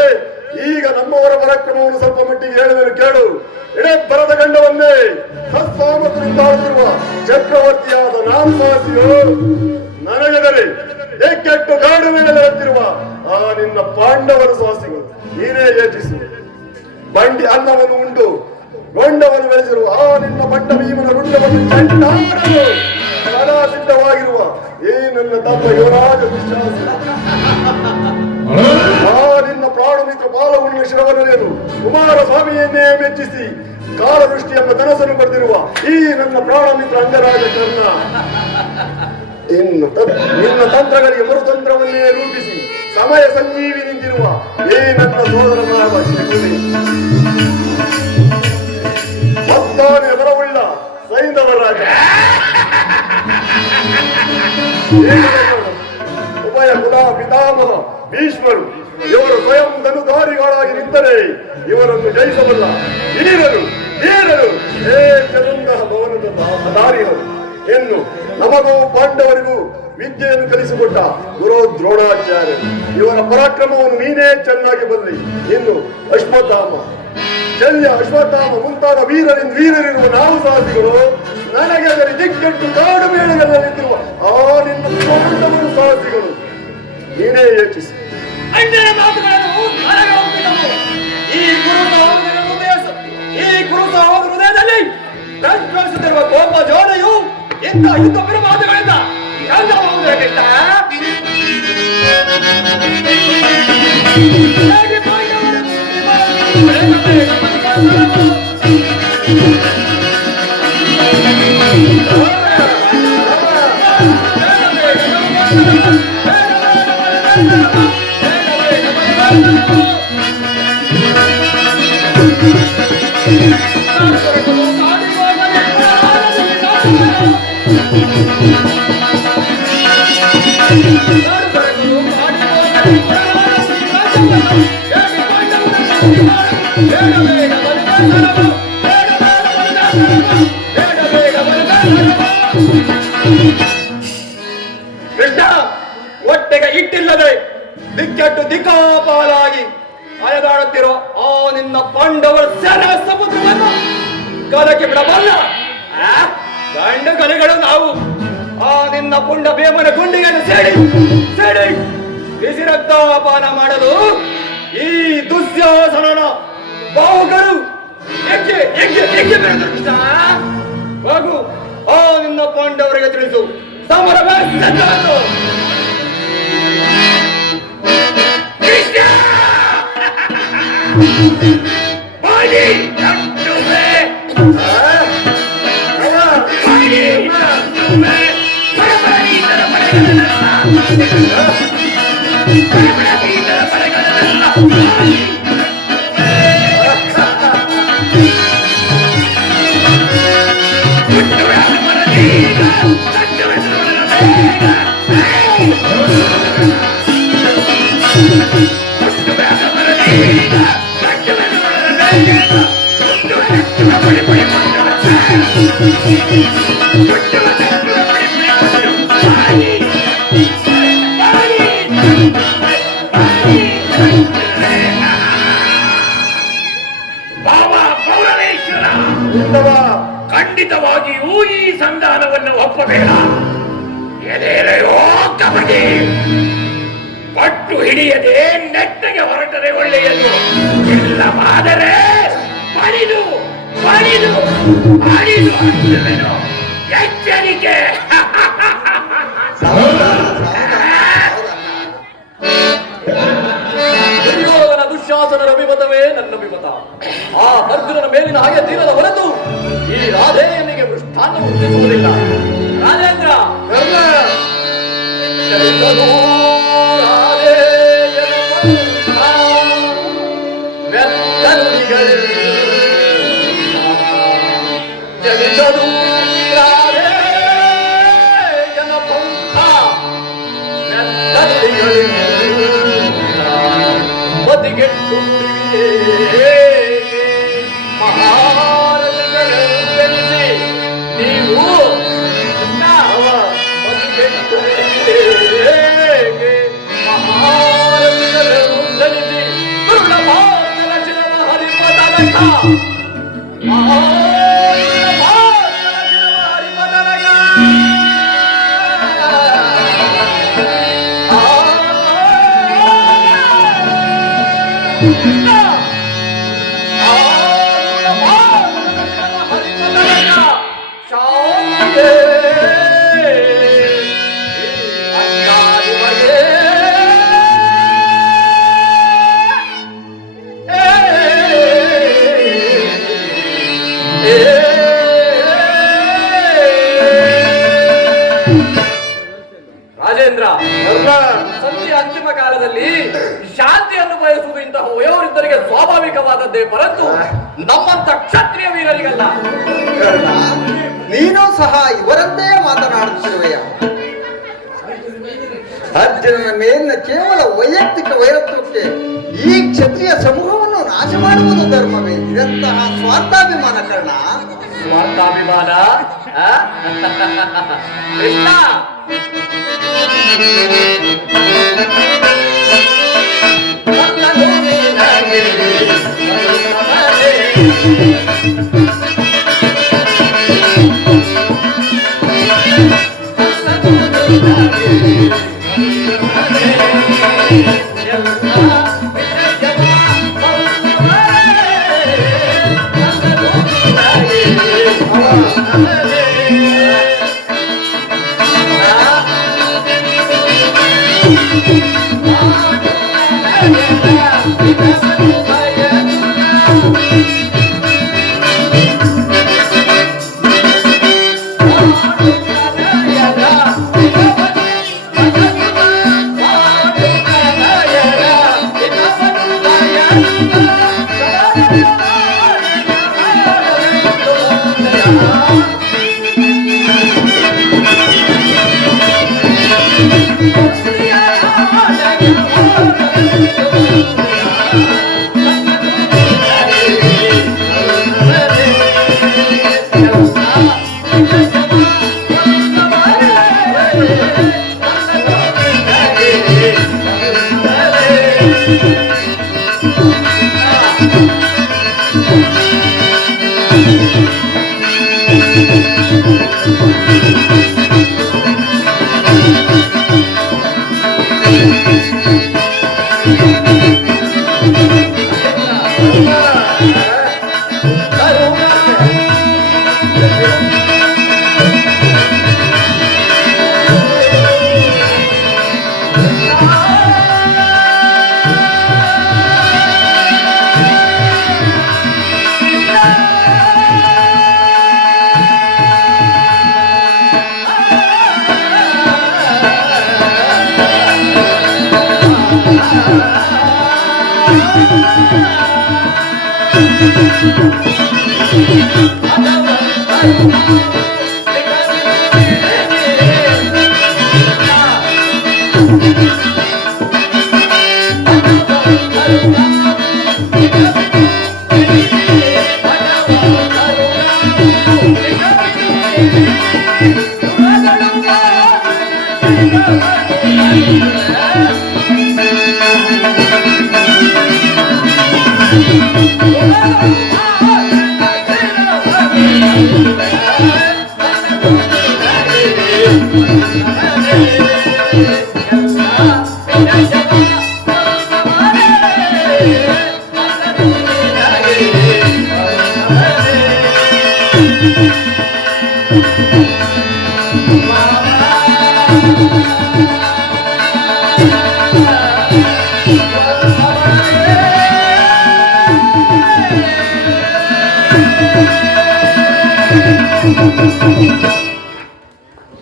ಈಗ ನಮ್ಮವರ ಪರಾಕ್ರಮವನ್ನು ಸ್ವಲ್ಪ ಮಟ್ಟಿಗೆ ಹೇಳುವೆನು ಕೇಳು. ಬರದ ಗಂಡವನ್ನೇ ಸತ್ಸಾಮತರಿಂದ ಆಳುತ್ತಿರುವ ಚಕ್ರವರ್ತಿಯಾದ ನಾನು ಸಾಹಸಿಯೋ ನನಗೆದರೆ ಕೆಟ್ಟು ಕಾಡು ಮೇಲೆ ಹತ್ತಿರುವ ಆ ನಿನ್ನ ಪಾಂಡವರು ಸಾಹಸಿಗಳು. ನೀನೇ ಯೋಚಿಸು. ಬಂಡಿ ಅನ್ನವನ್ನು ಉಂಟು ಗೊಂಡವನ್ನು ಬೆಳೆಸಿರುವ ಆ ನಿನ್ನ ಬಂಡ ಭೀಮನ ರುಂಡವನ್ನು ಚಂಡಾಡಲು ಸದಾ ಸಿದ್ಧವಾಗಿರುವ ಈ ನನ್ನ ತಮ್ಮ ಯುವರಾಜ ವಿಶ್ವಾಸ ಆ ನಿನ್ನ ಪ್ರಾಣಮಿತ್ರ ಬಾಲಗುಂಡ ಶಿರವನ್ನೇನು ಕುಮಾರಸ್ವಾಮಿಯನ್ನೇ ಮೆಚ್ಚಿಸಿ ಕಾಲವೃಷ್ಟಿ ಎಂಬ ಕನಸನ್ನು ಪಡೆದಿರುವ ಈ ನನ್ನ ಪ್ರಾಣಮಿತ್ರ ಅಂಗರಾಜ ಕರ್ಣ ನಿನ್ನ ತಂತ್ರಗಳಿಗೆ ಮರುತಂತ್ರವನ್ನೇ ರೂಪಿಸಿ ಸಮಯ ಸಂಜೀವಿ ನಿಂತಿರುವ ಈ ನನ್ನ ಸೋದರ ಮಾವ ಶ್ರೀಗುರಿ ಮತ್ತಾನೆ ಬರವುಳ್ಳ ಸೈಂಧವ ರಾಜ ಉಭಯ ಕುಲ ಪಿತಾಮಹ ಭೀಷ್ಮರು ಇವರು ಸ್ವಯಂ ಧನುಧಾರಿಗಳಾಗಿ ನಿಂತರೆ ಇವರನ್ನು ಜಯಿಸಬಲ್ಲ ಹಿರಿಯರು ಚದುಂಗ ಭವನದ ದಾರಿಗಳು ಎನ್ನು ನಮಗೂ ಪಾಂಡವರಿಗೂ ವಿದ್ಯೆಯನ್ನು ಕಲಿಸಿಕೊಟ್ಟ ಗುರು ದ್ರೋಣಾಚಾರ್ಯ. ಇವರ ಪರಾಕ್ರಮವನ್ನು ನೀನೇ ಚೆನ್ನಾಗಿ ಬಲ್ಲಿ. ಇನ್ನು ಅಶ್ವತ್ಥಾಮ ಮುಂತಾದ ವೀರರಿರುವ ನಾವು ಸಾಹಸಿಗಳು ನನಗೆ ಅದರ ದಿಕ್ಕಟ್ಟು ಕಾಡು ಮೇಳಗಳಲ್ಲಿರುವ ಆ ನಿನ್ನ ಪಾಂಡವರು ಸಾಹಸಿಗಳು. ನೀನೇ ಯೋಚಿಸಿ. ಈ ಗುರು ಹೃದಯದಲ್ಲಿ ಪ್ರಜ್ವಲಿಸುತ್ತಿರುವ ಕೋಪ ಜೋಡೆಯು ಇಂಥ ಯುದ್ಧ ಮಾತುಗಳಿಂದ ಕೃಷ್ಣ, ಹೊಟ್ಟೆಗೆ ಇಟ್ಟಿಲ್ಲದೆ ದಿಕ್ಕೆಟ್ಟು ದಿಕ್ಕಾಪಾಲಾಗಿ ಅಲೆದಾಡುತ್ತಿರೋ ಆ ನಿನ್ನ ಪಾಂಡವರ ಸೆರೆ ಸಮುದ್ರವನ್ನು ಕಲಕಿ ಬಿಡಬಲ್ಲ ಗಂಡು ಕಲೆಗಳು ನಾವು. ಆ ನಿನ್ನ ಪುಂಡ ಭೀಮನ ಗುಂಡಿಗೆಯನ್ನು ಸೇಡಿ ಬಿಸಿ ರಕ್ತಪಾನ ಮಾಡಲು ಈ ದುಶ್ಯಾಸನನ ಬಾಹುಗಳು ಹಾಗೂ ಆ ನಿನ್ನ ಪಾಂಡವರಿಗೆ ತಿಳಿಸು ಸಮರವೇ ಸಜ್ಜಾಯಿತು. ವೇಳೆಯನ್ನು ಇಲ್ಲವಾದರೆ ಬರಿದು ಬರಿದು ಬರಿದು ಹಚ್ಚುವೆನು. ಎಚ್ಚರಿಕೆ. ದುರ್ಯೋಧನ ದುಶ್ಯಾಸನರ ಅಭಿಮತವೇ ನನ್ನ ಅಭಿಮತ. ಆ ಅರ್ಜುನನ ಮೇಲಿನ ಹಾಗೆ ತೀರದ ಹೊರತು ಈ ರಾಧೆಯನಿಗೆ ಮೃಷ್ಟಾನ್ನ ಮುಟ್ಟಿಸುವುದಿಲ್ಲ. ರಾಜೇಂದ್ರ ಚಲಿಸಲು ರಾಧೆಯನ ಪಂಥ, ವ್ಯರ್ಥ ನುಡಿಗಳೆಲ್ಲ ಚಲಿಸಲು ರಾಧೆಯನ ಪಂಥ, ವ್ಯರ್ಥ ನುಡಿಗಳೆಲ್ಲ ಬದಿಗೆಟ್ಟುತ್ತಿವೆ. ಮಹಾರಥಗಳೆಂದೆನಿಸಿ ನೀವು ಬದಿಗೆಟ್ಟುತ್ತಿವೆ. ಮಹಾರಥಗಳೆಂದೆನಿಸಿ ಗುರುಳ ಮಾತಲ ಶಿರವ ಹರಿಪದನಕ, ಮಹಾರಥಗಳ ಮಾತಲ ಶಿರವ ಹರಿಪದನಕ. ಕೃಷ್ಣ ಶಾಂತಿ ಅಜ್ಞಾನಿಮಗೆ ರಾಜೇಂದ್ರ, ಸಂಧಿಯ ಅಂತಿಮ ಕಾಲದಲ್ಲಿ ಶಾಂತಿಯನ್ನು ಬಯಸುವುದು ಇಂತಹ ವಯೋವೃದ್ಧರಿಗೆ ಸ್ವಾಭಾವಿಕವಾದದ್ದೇ ಹೊರತು ನಮ್ಮಂತ ಕ್ಷತ್ರಿಯ ವೀರರಿಗಲ್ಲ. ಕರ್ಣ, ನೀನು ಸಹ ಇವರಂತೆ ಮಾತನಾಡುತ್ತಿರುವೆಯ. ಅರ್ಜುನನ ಮೇಲಿನ ಕೇವಲ ವೈಯಕ್ತಿಕ ವೈರತ್ವಕ್ಕೆ ಈ ಕ್ಷತ್ರಿಯ ಸಮೂಹವನ್ನು ನಾಶ ಮಾಡುವುದು ಧರ್ಮವೇ? ಇದಂತಹ ಸ್ವಾರ್ಥಾಭಿಮಾನ ಕರ್ಣ. ಸ್ವಾರ್ಥಾಭಿಮಾನ? ಕೃಷ್ಣ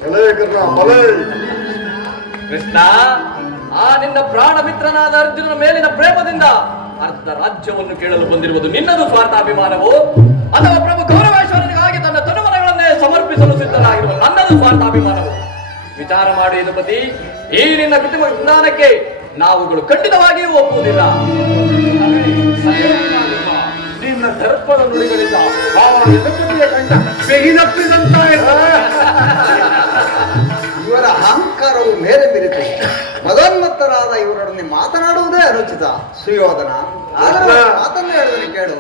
ಮಲೈ ಕರ್ಣ ಮಲೈ. ಕೃಷ್ಣ, ಆ ನಿನ್ನ ಪ್ರಾಣ ಮಿತ್ರನಾದ ಅರ್ಜುನನ ಮೇಲಿನ ಪ್ರೇಮದಿಂದ ಅರ್ಧ ರಾಜ್ಯವನ್ನು ಕೇಳಲು ಬಂದಿರುವುದು ನಿನ್ನದು ಸ್ವಾರ್ಥಾಭಿಮಾನವು, ಅಥವಾ ಪ್ರಭು ಗೌರವೇಶ್ವರನಿಗಾಗಿ ತನ್ನ ತನುಮನಗಳನ್ನೇ ಸಮರ್ಪಿಸಲು ಸಿದ್ಧನಾಗಿರುವ ನನ್ನದು ಸ್ವಾರ್ಥಾಭಿಮಾನವು? ವಿಚಾರ ಮಾಡಿ ಯದುಪತಿ, ಈ ನಿನ್ನ ಕೃತ್ರಿಮ ಜ್ಞಾನಕ್ಕೆ ನಾವುಗಳು ಖಂಡಿತವಾಗಿಯೂ ಒಪ್ಪುವುದಿಲ್ಲ. ನಿನ್ನ ದರ್ಪದ ನುಡಿಗಳಿಂದ ಆ ಯದುಪತಿಯ ಕಂಡ ಬೆಗಿನಪ್ಪಿದಂತಾಯಿತು. ಇವರ ಅಹಂಕಾರವು ಮೇರೆ ಮೀರಿತು. ಮದೋನ್ಮತ್ತರಾದ ಇವರೊಡನೆ ಮಾತನಾಡುವುದೇ ಅನುಚಿತ. ಸುಯೋಧನ, ಆದರೆ ಮಾತನ್ನು ಹೇಳಿದರೆ ಕೇಳು.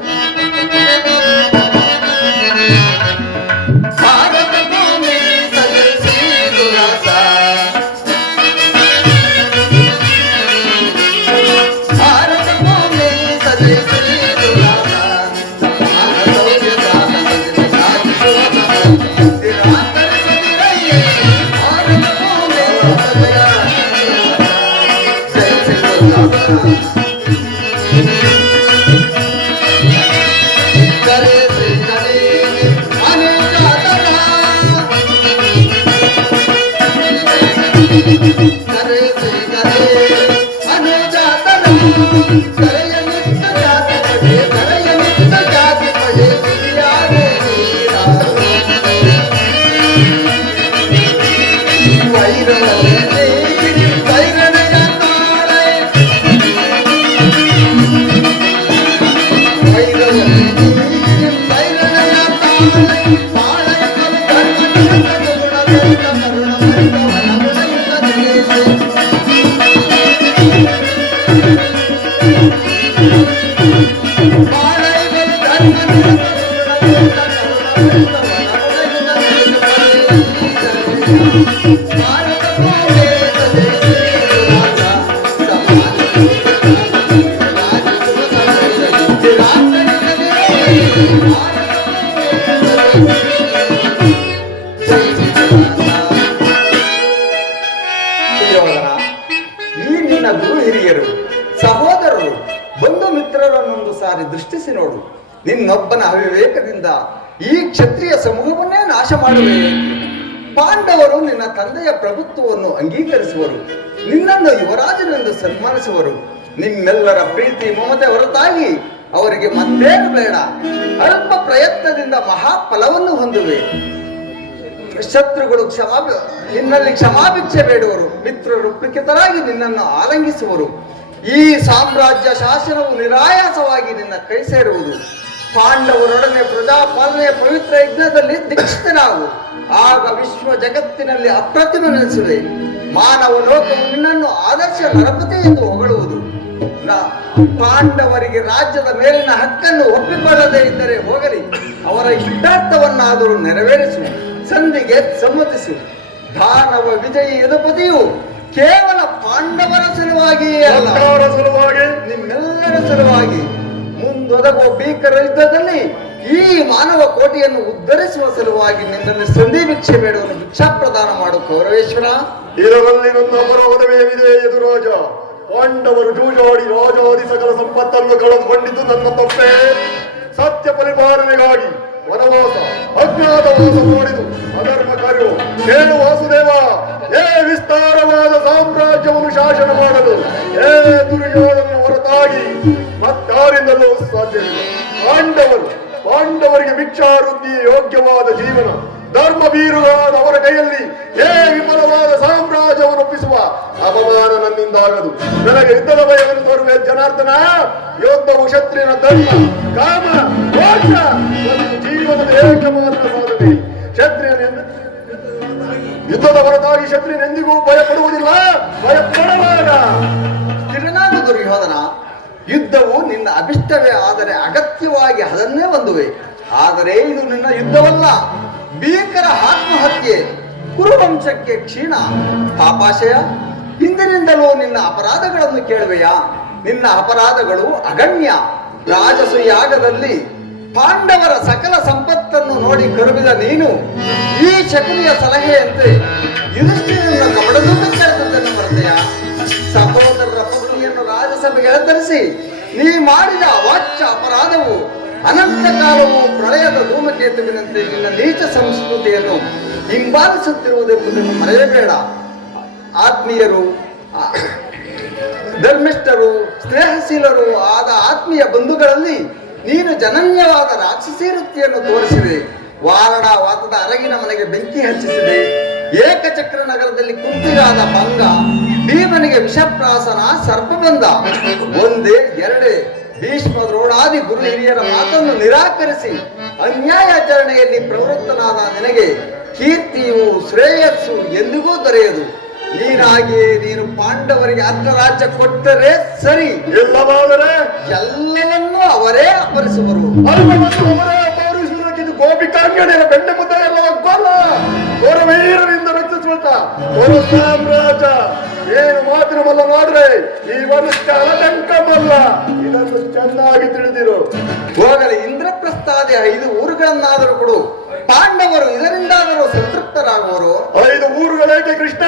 ಈ ನಿನ್ನ ಗುರು ಹಿರಿಯರು, ಸಹೋದರರು, ಬಂಧು ಮಿತ್ರರನ್ನೊಂದು ಸಾರಿ ದೃಷ್ಟಿಸಿ ನೋಡು. ನಿನ್ನೊಬ್ಬನ ಅವಿವೇಕದಿಂದ ಈ ಕ್ಷತ್ರಿಯ ಸಮೂಹವನ್ನೇ ನಾಶ ಮಾಡುವೆ. ಪಾಂಡವರು ನಿನ್ನ ತಂದೆಯ ಪ್ರಭುತ್ವವನ್ನು ಅಂಗೀಕರಿಸುವರು, ನಿನ್ನನ್ನು ಯುವರಾಜನೆಂದು ಸನ್ಮಾನಿಸುವರು. ನಿಮ್ಮೆಲ್ಲರ ಪ್ರೀತಿ ಮಮತೆ ಹೊರತಾಗಿ ಅವರಿಗೆ ಮತ್ತೇನು ಬೇಡ. ಅಲ್ಪ ಪ್ರಯತ್ನದಿಂದ ಮಹಾಫಲವನ್ನು ಹೊಂದುವೆ. ಶತ್ರುಗಳು ನಿನ್ನಲ್ಲಿ ಕ್ಷಮಾಭಿಕ್ಷೆ ಬೇಡುವರು, ಮಿತ್ರರು ಪ್ರೀತಿತರಾಗಿ ನಿನ್ನನ್ನು ಆಲಂಗಿಸುವರು. ಈ ಸಾಮ್ರಾಜ್ಯ ಶಾಸನವು ನಿರಾಯಾಸವಾಗಿ ನಿನ್ನ ಕೈ ಸೇರುವುದು. ಪಾಂಡವರೊಡನೆ ಪ್ರಜಾಪಾಲನೆಯ ಪವಿತ್ರ ಯಜ್ಞದಲ್ಲಿ ದೀಕ್ಷಿತನಾಗು. ಆಗ ವಿಶ್ವ ಜಗತ್ತಿನಲ್ಲಿ ಅಪ್ರತಿಮ ನೆಲೆಸುವೆ. ಮಾನವ ಲೋಕವು ನಿನ್ನನ್ನು ಆದರ್ಶ ನರಪತಿ ಎಂದು ಹೊಗಳುವುದು. ಪಾಂಡವರಿಗೆ ರಾಜ್ಯದ ಮೇಲಿನ ಹಕ್ಕನ್ನು ಒಪ್ಪಿಕೊಳ್ಳದೇ ಇದ್ದರೆ ಹೋಗಲಿ, ಅವರ ಇಷ್ಟಾರ್ಥವನ್ನಾದರೂ ನೆರವೇರಿಸು. ಸಂಧಿಗೆ ಸಮ್ಮತಿಸು. ದಾನವ ವಿಜಯಿ ಯದುಪತಿಯು ಕೇವಲ ಪಾಂಡವರ ಸಲುವಾಗಿಯೇ ಅಲ್ಲ, ನಿಮ್ಮೆಲ್ಲರ ಸಲುವಾಗಿ ಮುಂದೊದಗುವ ಭೀಕರ ಯುದ್ಧದಲ್ಲಿ ಈ ಮಾನವ ಕೋಟೆಯನ್ನು ಉದ್ಧರಿಸುವ ಸಲುವಾಗಿ ನಿನ್ನಲ್ಲಿ ಸಂಧಿ ಭಿಕ್ಷೆ ಬೇಡುವನ್ನು ಭಿಕ್ಷಾ ಪ್ರದಾನ ಮಾಡು ಕೌರವೇಶ್ವರ. ಇದರಲ್ಲಿ ನನ್ನ ಅಪರಾಧವೇನಿದೆ ಯದುರಾಜ? ಪಾಂಡವರು ಜೂಜಾಡಿ ರಾಜಾದಿ ಸಕಲ ಸಂಪತ್ತನ್ನು ಕಳೆದುಕೊಂಡಿದ್ದು ನನ್ನ ತಪ್ಪೇ. ಸತ್ಯ ಪರಿಪಾಲನೆಗಾಗಿ ವನವಾಸ ಅಜ್ಞಾತವಾಸ ಮಾಡಿದು ಅಧರ್ಮ ಕಾರ್ಯವು. ಹೇಳು ವಾಸುದೇವ, ಏ ವಿಸ್ತಾರವಾದ ಸಾಮ್ರಾಜ್ಯವನ್ನು ಶಾಸನ ಮಾಡಲು ಏ ದುರ್ಯೋಧನ ಹೊರತಾಗಿ ಮತ್ತಾರಿಂದಲೂ ಸಾಧ್ಯವಿಲ್ಲ. ಪಾಂಡವರಿಗೆ ಭಿಕ್ಷಾವೃತ್ತಿಯ ಯೋಗ್ಯವಾದ ಜೀವನ, ಧರ್ಮ ಬೀರುವಾದ ಅವರ ಕೈಯಲ್ಲಿ ಏ ವಿಫಲವಾದ ಸಾಮ್ರಾಜ್ಯವನ್ನು ಒಪ್ಪಿಸುವ ಅಪಮಾನ ನನ್ನಿಂದಾಗದು. ನನಗೆ ಯುದ್ಧದ ಭಯವನ್ನು ತೋರುವೆ ಜನಾರ್ದನ. ಯೋಧವು ಕ್ಷತ್ರಿಯನ ಧರ್ಮ, ಕಾಮ, ಮೋಕ್ಷ ಮತ್ತು ಜೀವನದ ಏಕಮಾತ್ರ ಸಾಧನೆ. ಕ್ಷತ್ರಿಯನೆಂದ ಯುದ್ಧದ ಹೊರತಾಗಿ ಕ್ಷತ್ರಿಯನೆಂದಿಗೂ ಭಯಪಡುವುದಿಲ್ಲ, ಭಯಪಡಬೇಡ. ಸ್ಥಿರನಾಗು ದುರ್ಯೋಧನ. ಯುದ್ಧವು ನಿನ್ನ ಅಭಿಷ್ಟವೇ ಆದರೆ ಅಗತ್ಯವಾಗಿ ಅದನ್ನೇ ಹೊಂದುವೆ. ಆದರೆ ಇದು ನಿನ್ನ ಯುದ್ಧವಲ್ಲ, ಭೀಕರ ಆತ್ಮಹತ್ಯೆ, ಕುರುವಂಶಕ್ಕೆ ಕ್ಷೀಣ, ಪಾಪಾಶಯ. ಹಿಂದಿನಿಂದಲೂ ನಿನ್ನ ಅಪರಾಧಗಳನ್ನು ಕೇಳುವೆಯಾ? ನಿನ್ನ ಅಪರಾಧಗಳು ಅಗಣ್ಯ. ರಾಜಸು ಯಾಗದಲ್ಲಿ ಪಾಂಡವರ ಸಕಲ ಸಂಪತ್ತನ್ನು ನೋಡಿ ಕರುಬಿದ ನೀನು ಈ ಶಕುನಿಯ ಸಲಹೆಯಂತೆ ಯುಧಿಷ್ಠಿರನ ಕಬಡದುಂಡು ಕರೆದದ್ದನ್ನು ಮರೆತೆಯ? ಸಹೋದರರ ಪತ್ನಿಯನ್ನು ರಾಜಸಭೆಗೆ ಎಳತರಿಸಿ ನೀ ಮಾಡಿದ ಅವಾಚ್ಯ ಅಪರಾಧವು ಅನಂತ ಕಾಲವು ಪ್ರಳಯದ ಧೂಮಕೇತುವಿನಂತೆ ನಿನ್ನ ನೀಚ ಸಂಸ್ಕೃತಿಯನ್ನು ಹಿಂಬಾಲಿಸುತ್ತಿರುವುದೆಂಬುದನ್ನು ಮರೆಯಬೇಡ. ಆತ್ಮೀಯರು, ಧರ್ಮಿಷ್ಠರು, ಸ್ನೇಹಶೀಲರು ಆದ ಆತ್ಮೀಯ ಬಂಧುಗಳಲ್ಲಿ ನೀನು ಜನನ್ಯವಾದ ರಾಕ್ಷಸಿ ವೃತ್ತಿಯನ್ನು ತೋರಿಸಿದೆ. ವಾರಣಾವಾತದ ಅರಗಿನ ಮನೆಗೆ ಬೆಂಕಿ ಹಚ್ಚಿಸಿದೆ. ಏಕಚಕ್ರ ನಗರದಲ್ಲಿ ಕುಂತಿಗಾದ ಭಂಗ, ಭೀಮನಿಗೆ ವಿಷಪ್ರಾಸನ, ಸರ್ಪಬಂಧ. ಒಂದೇ ಎರಡೇ ಭೀಷ್ಮ ದ್ರೋಣಾದಿ ಗುರು ಹಿರಿಯರ ಮಾತನ್ನು ನಿರಾಕರಿಸಿ ಅನ್ಯಾಯಾಚರಣೆಯಲ್ಲಿ ಪ್ರವೃತ್ತನಾದ ನಿನಗೆ ಕೀರ್ತಿಯು ಶ್ರೇಯಸ್ಸು ಎಂದಿಗೂ ದೊರೆಯದು. ನೀನಾಗಿಯೇ ನೀನು ಪಾಂಡವರಿಗೆ ಅರ್ಧರಾಜ್ಯ ಕೊಟ್ಟರೆ ಸರಿ, ಇಲ್ಲವಾದರೆ ಎಲ್ಲವನ್ನೂ ಅವರೇ ಅಪಹರಿಸುವರು. ಅಪಹರಿಸುವುದಕ್ಕಿದು ಗೋಪಿಕಾಂಗಣೆಯ ಬೆಂಡೆ ಮುದ್ದೆ ಎಲ್ಲವಲ್ಲ. ವೀರರಿಂದ ರಕ್ಷಿಸುತ್ತ ಸಾಮ್ರಾಜ್ಯ ಏನು ಮಾತಿನವಲ್ಲ ನೋಡ್ರೆ ಈ ವರ್ಷ ಅಲಟಂಕಮಲ್ಲ. ಇದನ್ನು ಚೆನ್ನಾಗಿ ತಿಳಿದಿರು. ಹೋಗಲಿ, ಇಂದ್ರಪ್ರಸ್ಥಾದಿ 5 ಊರುಗಳನ್ನಾದರೂ ಕೊಡು. ಪಾಂಡವರು ಇದರಿಂದಾದರೂ ಸಂತೃಪ್ತರಾಗುವರು. 5 ಊರುಗಳೇಕೆ ಕೃಷ್ಣ?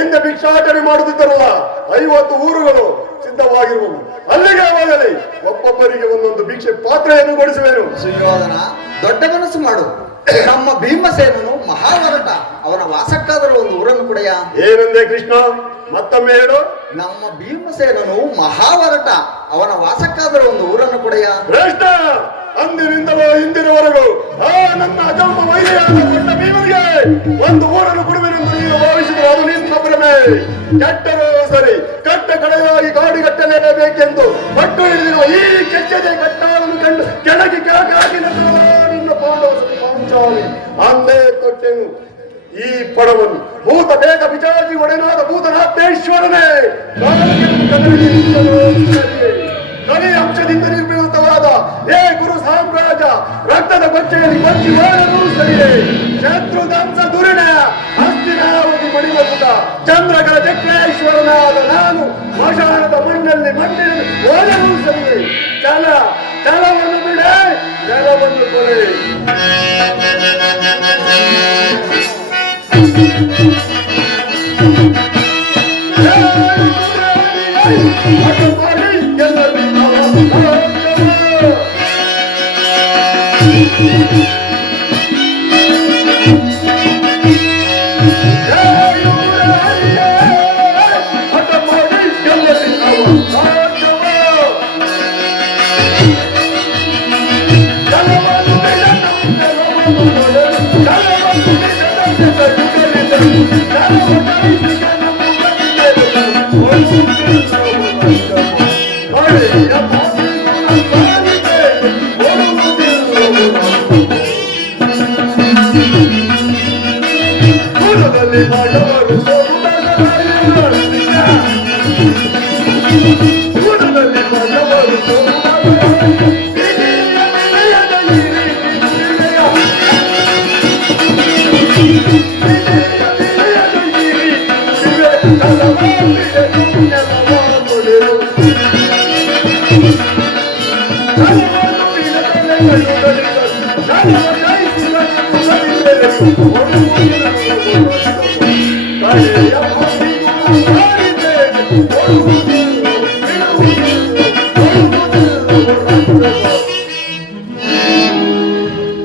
ಎಂದ ಭಿಕ್ಷಾಟನೆ ಮಾಡುತ್ತಿದ್ದರಲ್ಲ, 50 ಊರುಗಳು ಸಿದ್ಧವಾಗಿರುವುದು. ಅಲ್ಲಿಗೆ ಹೋಗಲಿ, ಒಬ್ಬೊಬ್ಬರಿಗೆ ಒಂದೊಂದು ಭಿಕ್ಷೆ ಪಾತ್ರೆಯನ್ನು ಕೊಡಿಸುವೆನು. ಸುಯೋಧನ, ದೊಡ್ಡ ಮನಸ್ಸು ಮಾಡು. ನಮ್ಮ ಭೀಮಸೇನನು ಮಹಾವರಟ, ಅವನ ವಾಸಕ್ಕಾದರೂ ಒಂದು ಊರನ್ನು ಕೊಡೆಯ. ಏನಂದೆ ಕೃಷ್ಣ? ಮತ್ತೊಮ್ಮೆ ಹೇಳು. ನಮ್ಮ ಭೀಮಸೇನನು ಮಹಾವರಟ, ಅವನ ವಾಸಕ್ಕಾದರೂ ಒಂದು ಊರನ್ನು ಕೊಡೆಯ. ಶ್ರೇಷ್ಠ, ಅಂದಿನಿಂದಲೂ ಹಿಂದಿನವರೆಗೂ ಆ ನನ್ನ ಅಜಮ್ಮ ವೈರಿಯಾದ ದೊಡ್ಡ ಭೀಮನಿಗೆ ಒಂದು ಊರನ್ನು ಕೊಡುವೆನೆಂದು ನೀನು ಭಾವಿಸಿದರೆ ಅದು ನಿನ್ನ ಭ್ರಮೆ. ಕೆಟ್ಟರೂ ಸರಿ, ಕಟ್ಟ ಕಡೆಯಾಗಿ ಕಾಡಿಗಟ್ಟಲೇಬೇಕೆಂದು ಪಟ್ಟು ಹಿಡಿದಿರುವ ಈ ಕೆಚ್ಚದೆ ಕಟ್ಟಾಳನ್ನು ಕಂಡು ಕೆಳಗೆ ಕೆಳಗಾಗಿ ನಿನ್ನ ಪಾಂಡವ ಪಾಂಚಾಲಿ ಅಂದೇ ಕೊಟ್ಟೆನು ಈ ಪಡವನ್ನು. ಭೂತ ಬೇಗ ವಿಚಾರಿ ಒಡೆನಾದ ಭೂತನಾಥೇಶ್ವರನೇ, ಕಲಿ ಅಂಶದಿಂದ ನಿರ್ಮಿತವಾದ ಏ ಗುರು ಸಾಮ್ರಾಜ್ಯ, ರಕ್ತದ ಕೊಚ್ಚೆಯಲ್ಲಿ ಕೊಚ್ಚಿ ಮಾಡಲು ಸರಿಯೇ. ಶತ್ರುದಂಸ ದುರಿಣೆಯ ಹಸ್ತಿನಾವತಿ ಮಣಿಮುಖ ಚಂದ್ರಗಳ ಚಕ್ರೇಶ್ವರನಾದ ನಾನು ಮಶಾನದ ಮಣ್ಣಲ್ಲಿ ಮಣ್ಣಿನಲ್ಲಿ ಓಡಲು ಸರಿಯೇ. ಛಲವನ್ನು ಬಿಡೆ, ಜಲವನ್ನು ಕೊಲೆ.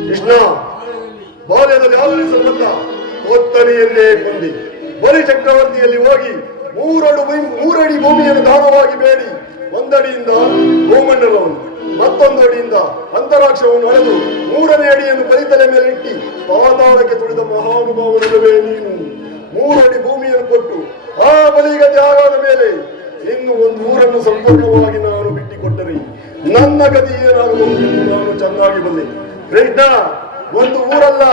ಕೃಷ್ಣ, ಬಾಲ್ಯದಲ್ಲಿ ಆವರಿಸಲ್ಪಟ್ಟ ಒತ್ತನೆಯನ್ನೇ ಕೊಂದಿ ಬಲಿ ಚಕ್ರವರ್ತಿಯಲ್ಲಿ ಹೋಗಿ 3 ಅಡಿ ಭೂಮಿಯನ್ನು ದಾನವಾಗಿ ಬೇಡಿ, 1 ಅಡಿಯಿಂದ ಭೂಮಂಡಲವನ್ನು, ಮತ್ತೊಂದು ಅಡಿಯಿಂದ ಅಂತರಾಕ್ಷವನ್ನು ಅಳೆದು 3ನೇ ಅಡಿಯನ್ನು ಬಲಿತಲೆ ಮೇಲೆ ಇಟ್ಟಿ ಪಾತಾಳಕ್ಕೆ ತುಳಿದ ಮಹಾನುಭಾವನಲ್ಲವೇ ನೀನು. 3 ಅಡಿ ಭೂಮಿಯನ್ನು ಕೊಟ್ಟು ಆ ಬಲಿಗತಿ ಆಗಾದ ಮೇಲೆ ಇನ್ನು ಒಂದು ಊರನ್ನು ಸಂಪೂರ್ಣವಾಗಿ ನಾನು ಬಿಟ್ಟಿಕೊಟ್ಟರೆ ನನ್ನ ಗತಿ ಏನಾಗಬಹುದು ಎಂದು ನಾನು ಚೆನ್ನಾಗಿ ಬಲ್ಲೆ. ಕೃಷ್ಣ, ಒಂದು ಊರಲ್ಲ,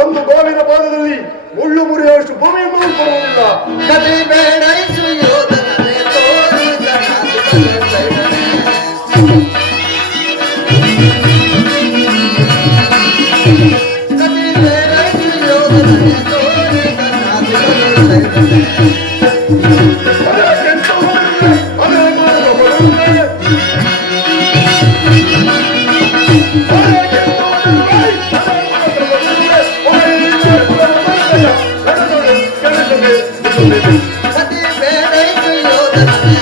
ಒಂದು ಗೋವಿನ ಪಾದದಲ್ಲಿ ಮುಳ್ಳು ಮುರಿಯುವಷ್ಟು ಭೂಮಿಯನ್ನು ಕೊಡುವುದಿಲ್ಲ. ಕತೆ ಬೇಡ ಸುಯೋಧನನೇ, ತೋರಿದ ಅದೇ ಮಾಡುವ ಸತಿ ಬೇಡೈತು ಯೋಧನನೆ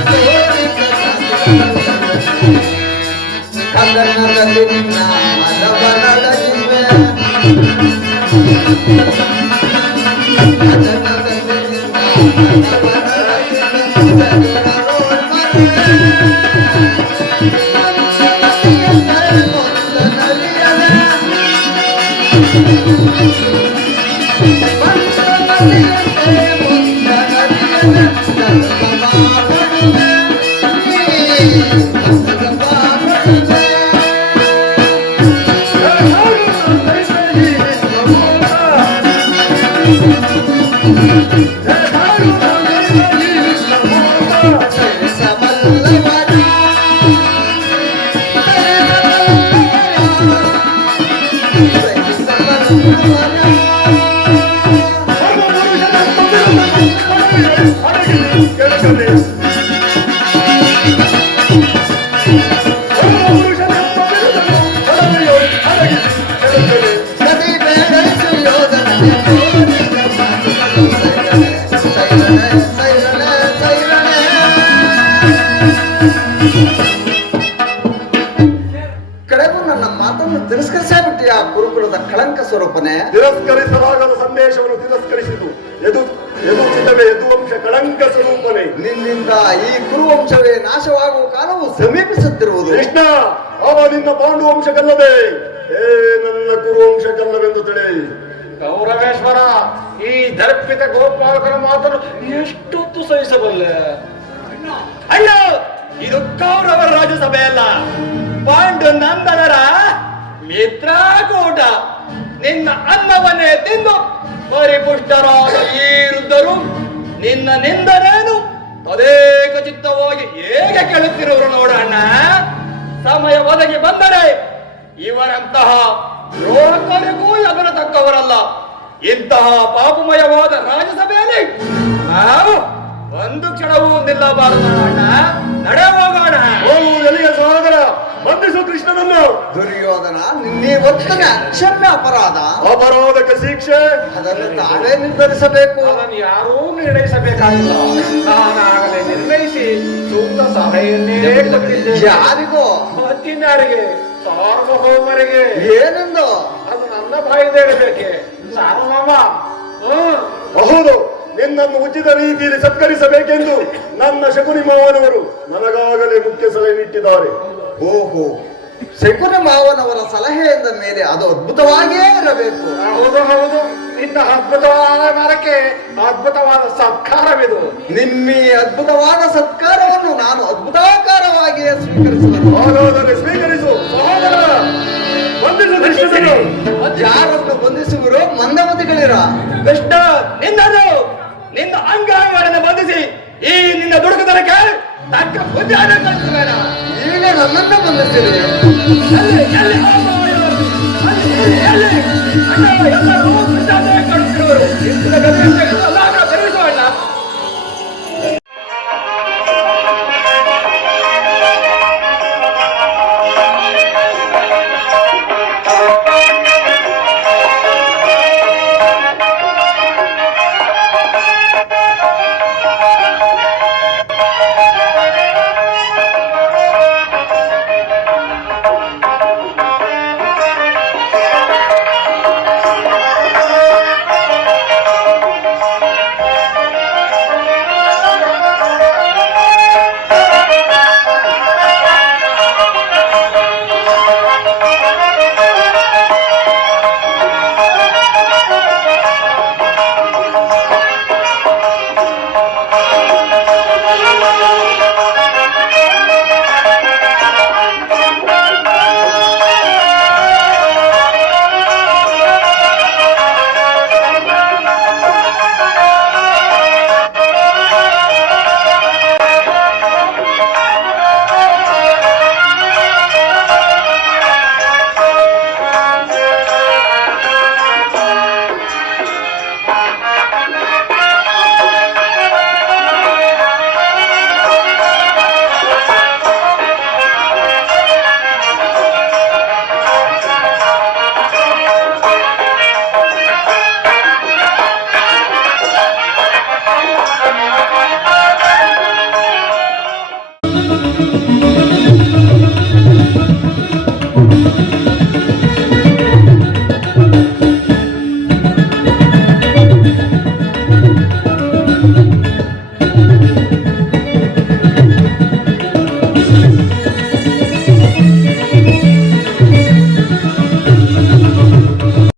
ಕದನದಲ್ಲಿ ನಿನ್ನ ಮನವನಡಗಿವೆ ಕದನದಲ್ಲಿ ನಿನ್ನ ಸತಿ ಬೇಡೈತು ಯೋಧನನೆ ಸೈರನೆ ಸೈರನೆ ಕಡೆಗೂ ನನ್ನ ಮಾತನ್ನು ತಿರಸ್ಕರಿಸೇ ಬಿಟ್ಟಿಯ ಗುರುಕುಲದ ಕಳಂಕ ಸ್ವರೂಪನೇ. ತಿರಸ್ಕರಿಸಲಾಗದ ಸಂದೇಶವನ್ನು ತಿರಸ್ಕರಿಸಿತು ಯದುಚಿತವೇ ಯದುವಂಶ ಕಳಂಕ ಸ್ವರೂಪನೇ. ನಿನ್ನಿಂದ ಈ ಕುರುವಂಶವೇ ನಾಶವಾಗುವ ಕಾಲವು ಸಮೀಪಿಸುತ್ತಿರುವುದು. ಕೃಷ್ಣ ಅವ ನಿನ್ನ ಪಾಂಡುವಂಶಕ್ಕಲ್ಲದೆ ನನ್ನ ಕುರುವಂಶಕ್ಕಲ್ಲವೆಂದು ತಿಳಿ. ಗೌರವೇಶ್ವರ, ಈ ದರ್ಪಿತ ಗೋಪಾಲಕರ ಮಾತನ್ನು ಎಷ್ಟೊತ್ತು ಸಹಿಸಬಲ್ಲೆ? ಅಯ್ಯೋ, ಇದು ಕೌರವರ ರಾಜ್ಯಸಭೆ ಅಲ್ಲ, ಪಾಂಡು ನಂದನರ ಮಿತ್ರಕೂಟ. ನಿನ್ನ ಅನ್ನವನ್ನೇ ತಿಂದು ಪರಿಪುಷ್ಟರಾದ ಈ ವೃದ್ಧರು ನಿನ್ನ ನಿಂದನೇನು ತದೇಕ ಚಿತ್ತವಾಗಿ ಹೇಗೆ ಕೇಳುತ್ತಿರುವರು ನೋಡಣ್ಣ. ಸಮಯ ಒದಗಿ ಬಂದರೆ ಇವರಂತಹ ಲೋಕರಿಗೂ ಎದುರತಕ್ಕವರಲ್ಲ. ಇಂತಹ ಪಾಪಮಯವಾದ ರಾಜ್ಯಸಭೆಯಲ್ಲಿ ನಾವು ಒಂದು ಕ್ಷಣವೂ ನಿಲ್ಲಬಾರದು ಅಣ್ಣ. ನಡೆ ಹೋಗೋಣ. ಎಲ್ಲಿಗೆ ಸಹೋದರ, ಬಂಧಿಸು ಕೃಷ್ಣನನ್ನು. ದುರ್ಯೋಧನ, ನಿನ್ನೆ ವರ್ತನೆ ಅಕ್ಷಮ್ಯ ಅಪರಾಧ. ಅಪರಾಧಕ್ಕೆ ಶಿಕ್ಷೆ ಅದನ್ನು ತಾವೇ ನಿರ್ಧರಿಸಬೇಕು. ಅದನ್ನು ಯಾರೂ ನಿರ್ಣಯಿಸಬೇಕಾಗಿಲ್ಲ. ನಾನಾಗಲೇ ನಿರ್ಣಯಿಸಿ ಸೂಕ್ತ ಸಭೆಯನ್ನೇ ಕೊಟ್ಟಿದ್ದೇನೆ. ಯಾರಿಗೋ? ಮತ್ತಿನ್ಯಾರಿಗೆ? ಸಾರ್ವಭೌಮರಿಗೆ. ಏನೆಂದು? ಅದು ನನ್ನ ಬಾಯಿಂದ ಹೇಳಬೇಕೆ? ಸಾರ್ವಭೌಮ. ಹೌದು, ನಿನ್ನನ್ನು ಉಚಿತ ರೀತಿಯಲ್ಲಿ ಸತ್ಕರಿಸಬೇಕೆಂದು ನನ್ನ ಶಕುನಿ ಮಾವನವರು ನನಗಾಗಲೇ ಮುಖ್ಯ ಸಲಹೆ ನೀಟ್ಟಿದ್ದಾರೆ. ಓಹೋ, ಶಕುನಿ ಮಾವನವರ ಸಲಹೆಯಿಂದ ಮೇಲೆ ಅದು ಅದ್ಭುತವಾಗಿಯೇ ಇರಬೇಕು. ಹೌದು ಹೌದು, ಇಂತಹ ಅದ್ಭುತವಾದ ಮರಕ್ಕೆ ಅದ್ಭುತವಾದ ಸತ್ಕಾರವಿದು. ನಿಮ್ಮ ಈ ಅದ್ಭುತವಾದ ಸತ್ಕಾರವನ್ನು ನಾನು ಅದ್ಭುತಾಕಾರವಾಗಿಯೇ ಸ್ವೀಕರಿಸುವುದು. ಹಾಗಾದರೆ ಸ್ವೀಕರಿಸು ಸಹೋದರ. ಬಂಧಿಸು ಕೃಷ್ಣನನ್ನು. ಯಾರನ್ನು ಬಂಧಿಸುವರು? ಮಂದಮತಿಗಳಿರ. ಕೃಷ್ಣ, ನಿನ್ನ ಅಂಗಾಂಗಗಳನ್ನು ಬಂಧಿಸಿ ಈ ನಿನ್ನ ದುಡುಕುತನಕ್ಕೆ ತಕ್ಕ ಬುದ್ಧಿಯನ್ನು ಕಲಿಸಬೇಡ. ಈಗ ನನ್ನನ್ನು ಬಂಧಿಸಿರಿ. ಎಲ್ಲರೂ ಕೃಷ್ಣನೇ ಕಳಿಸಿರುವರು.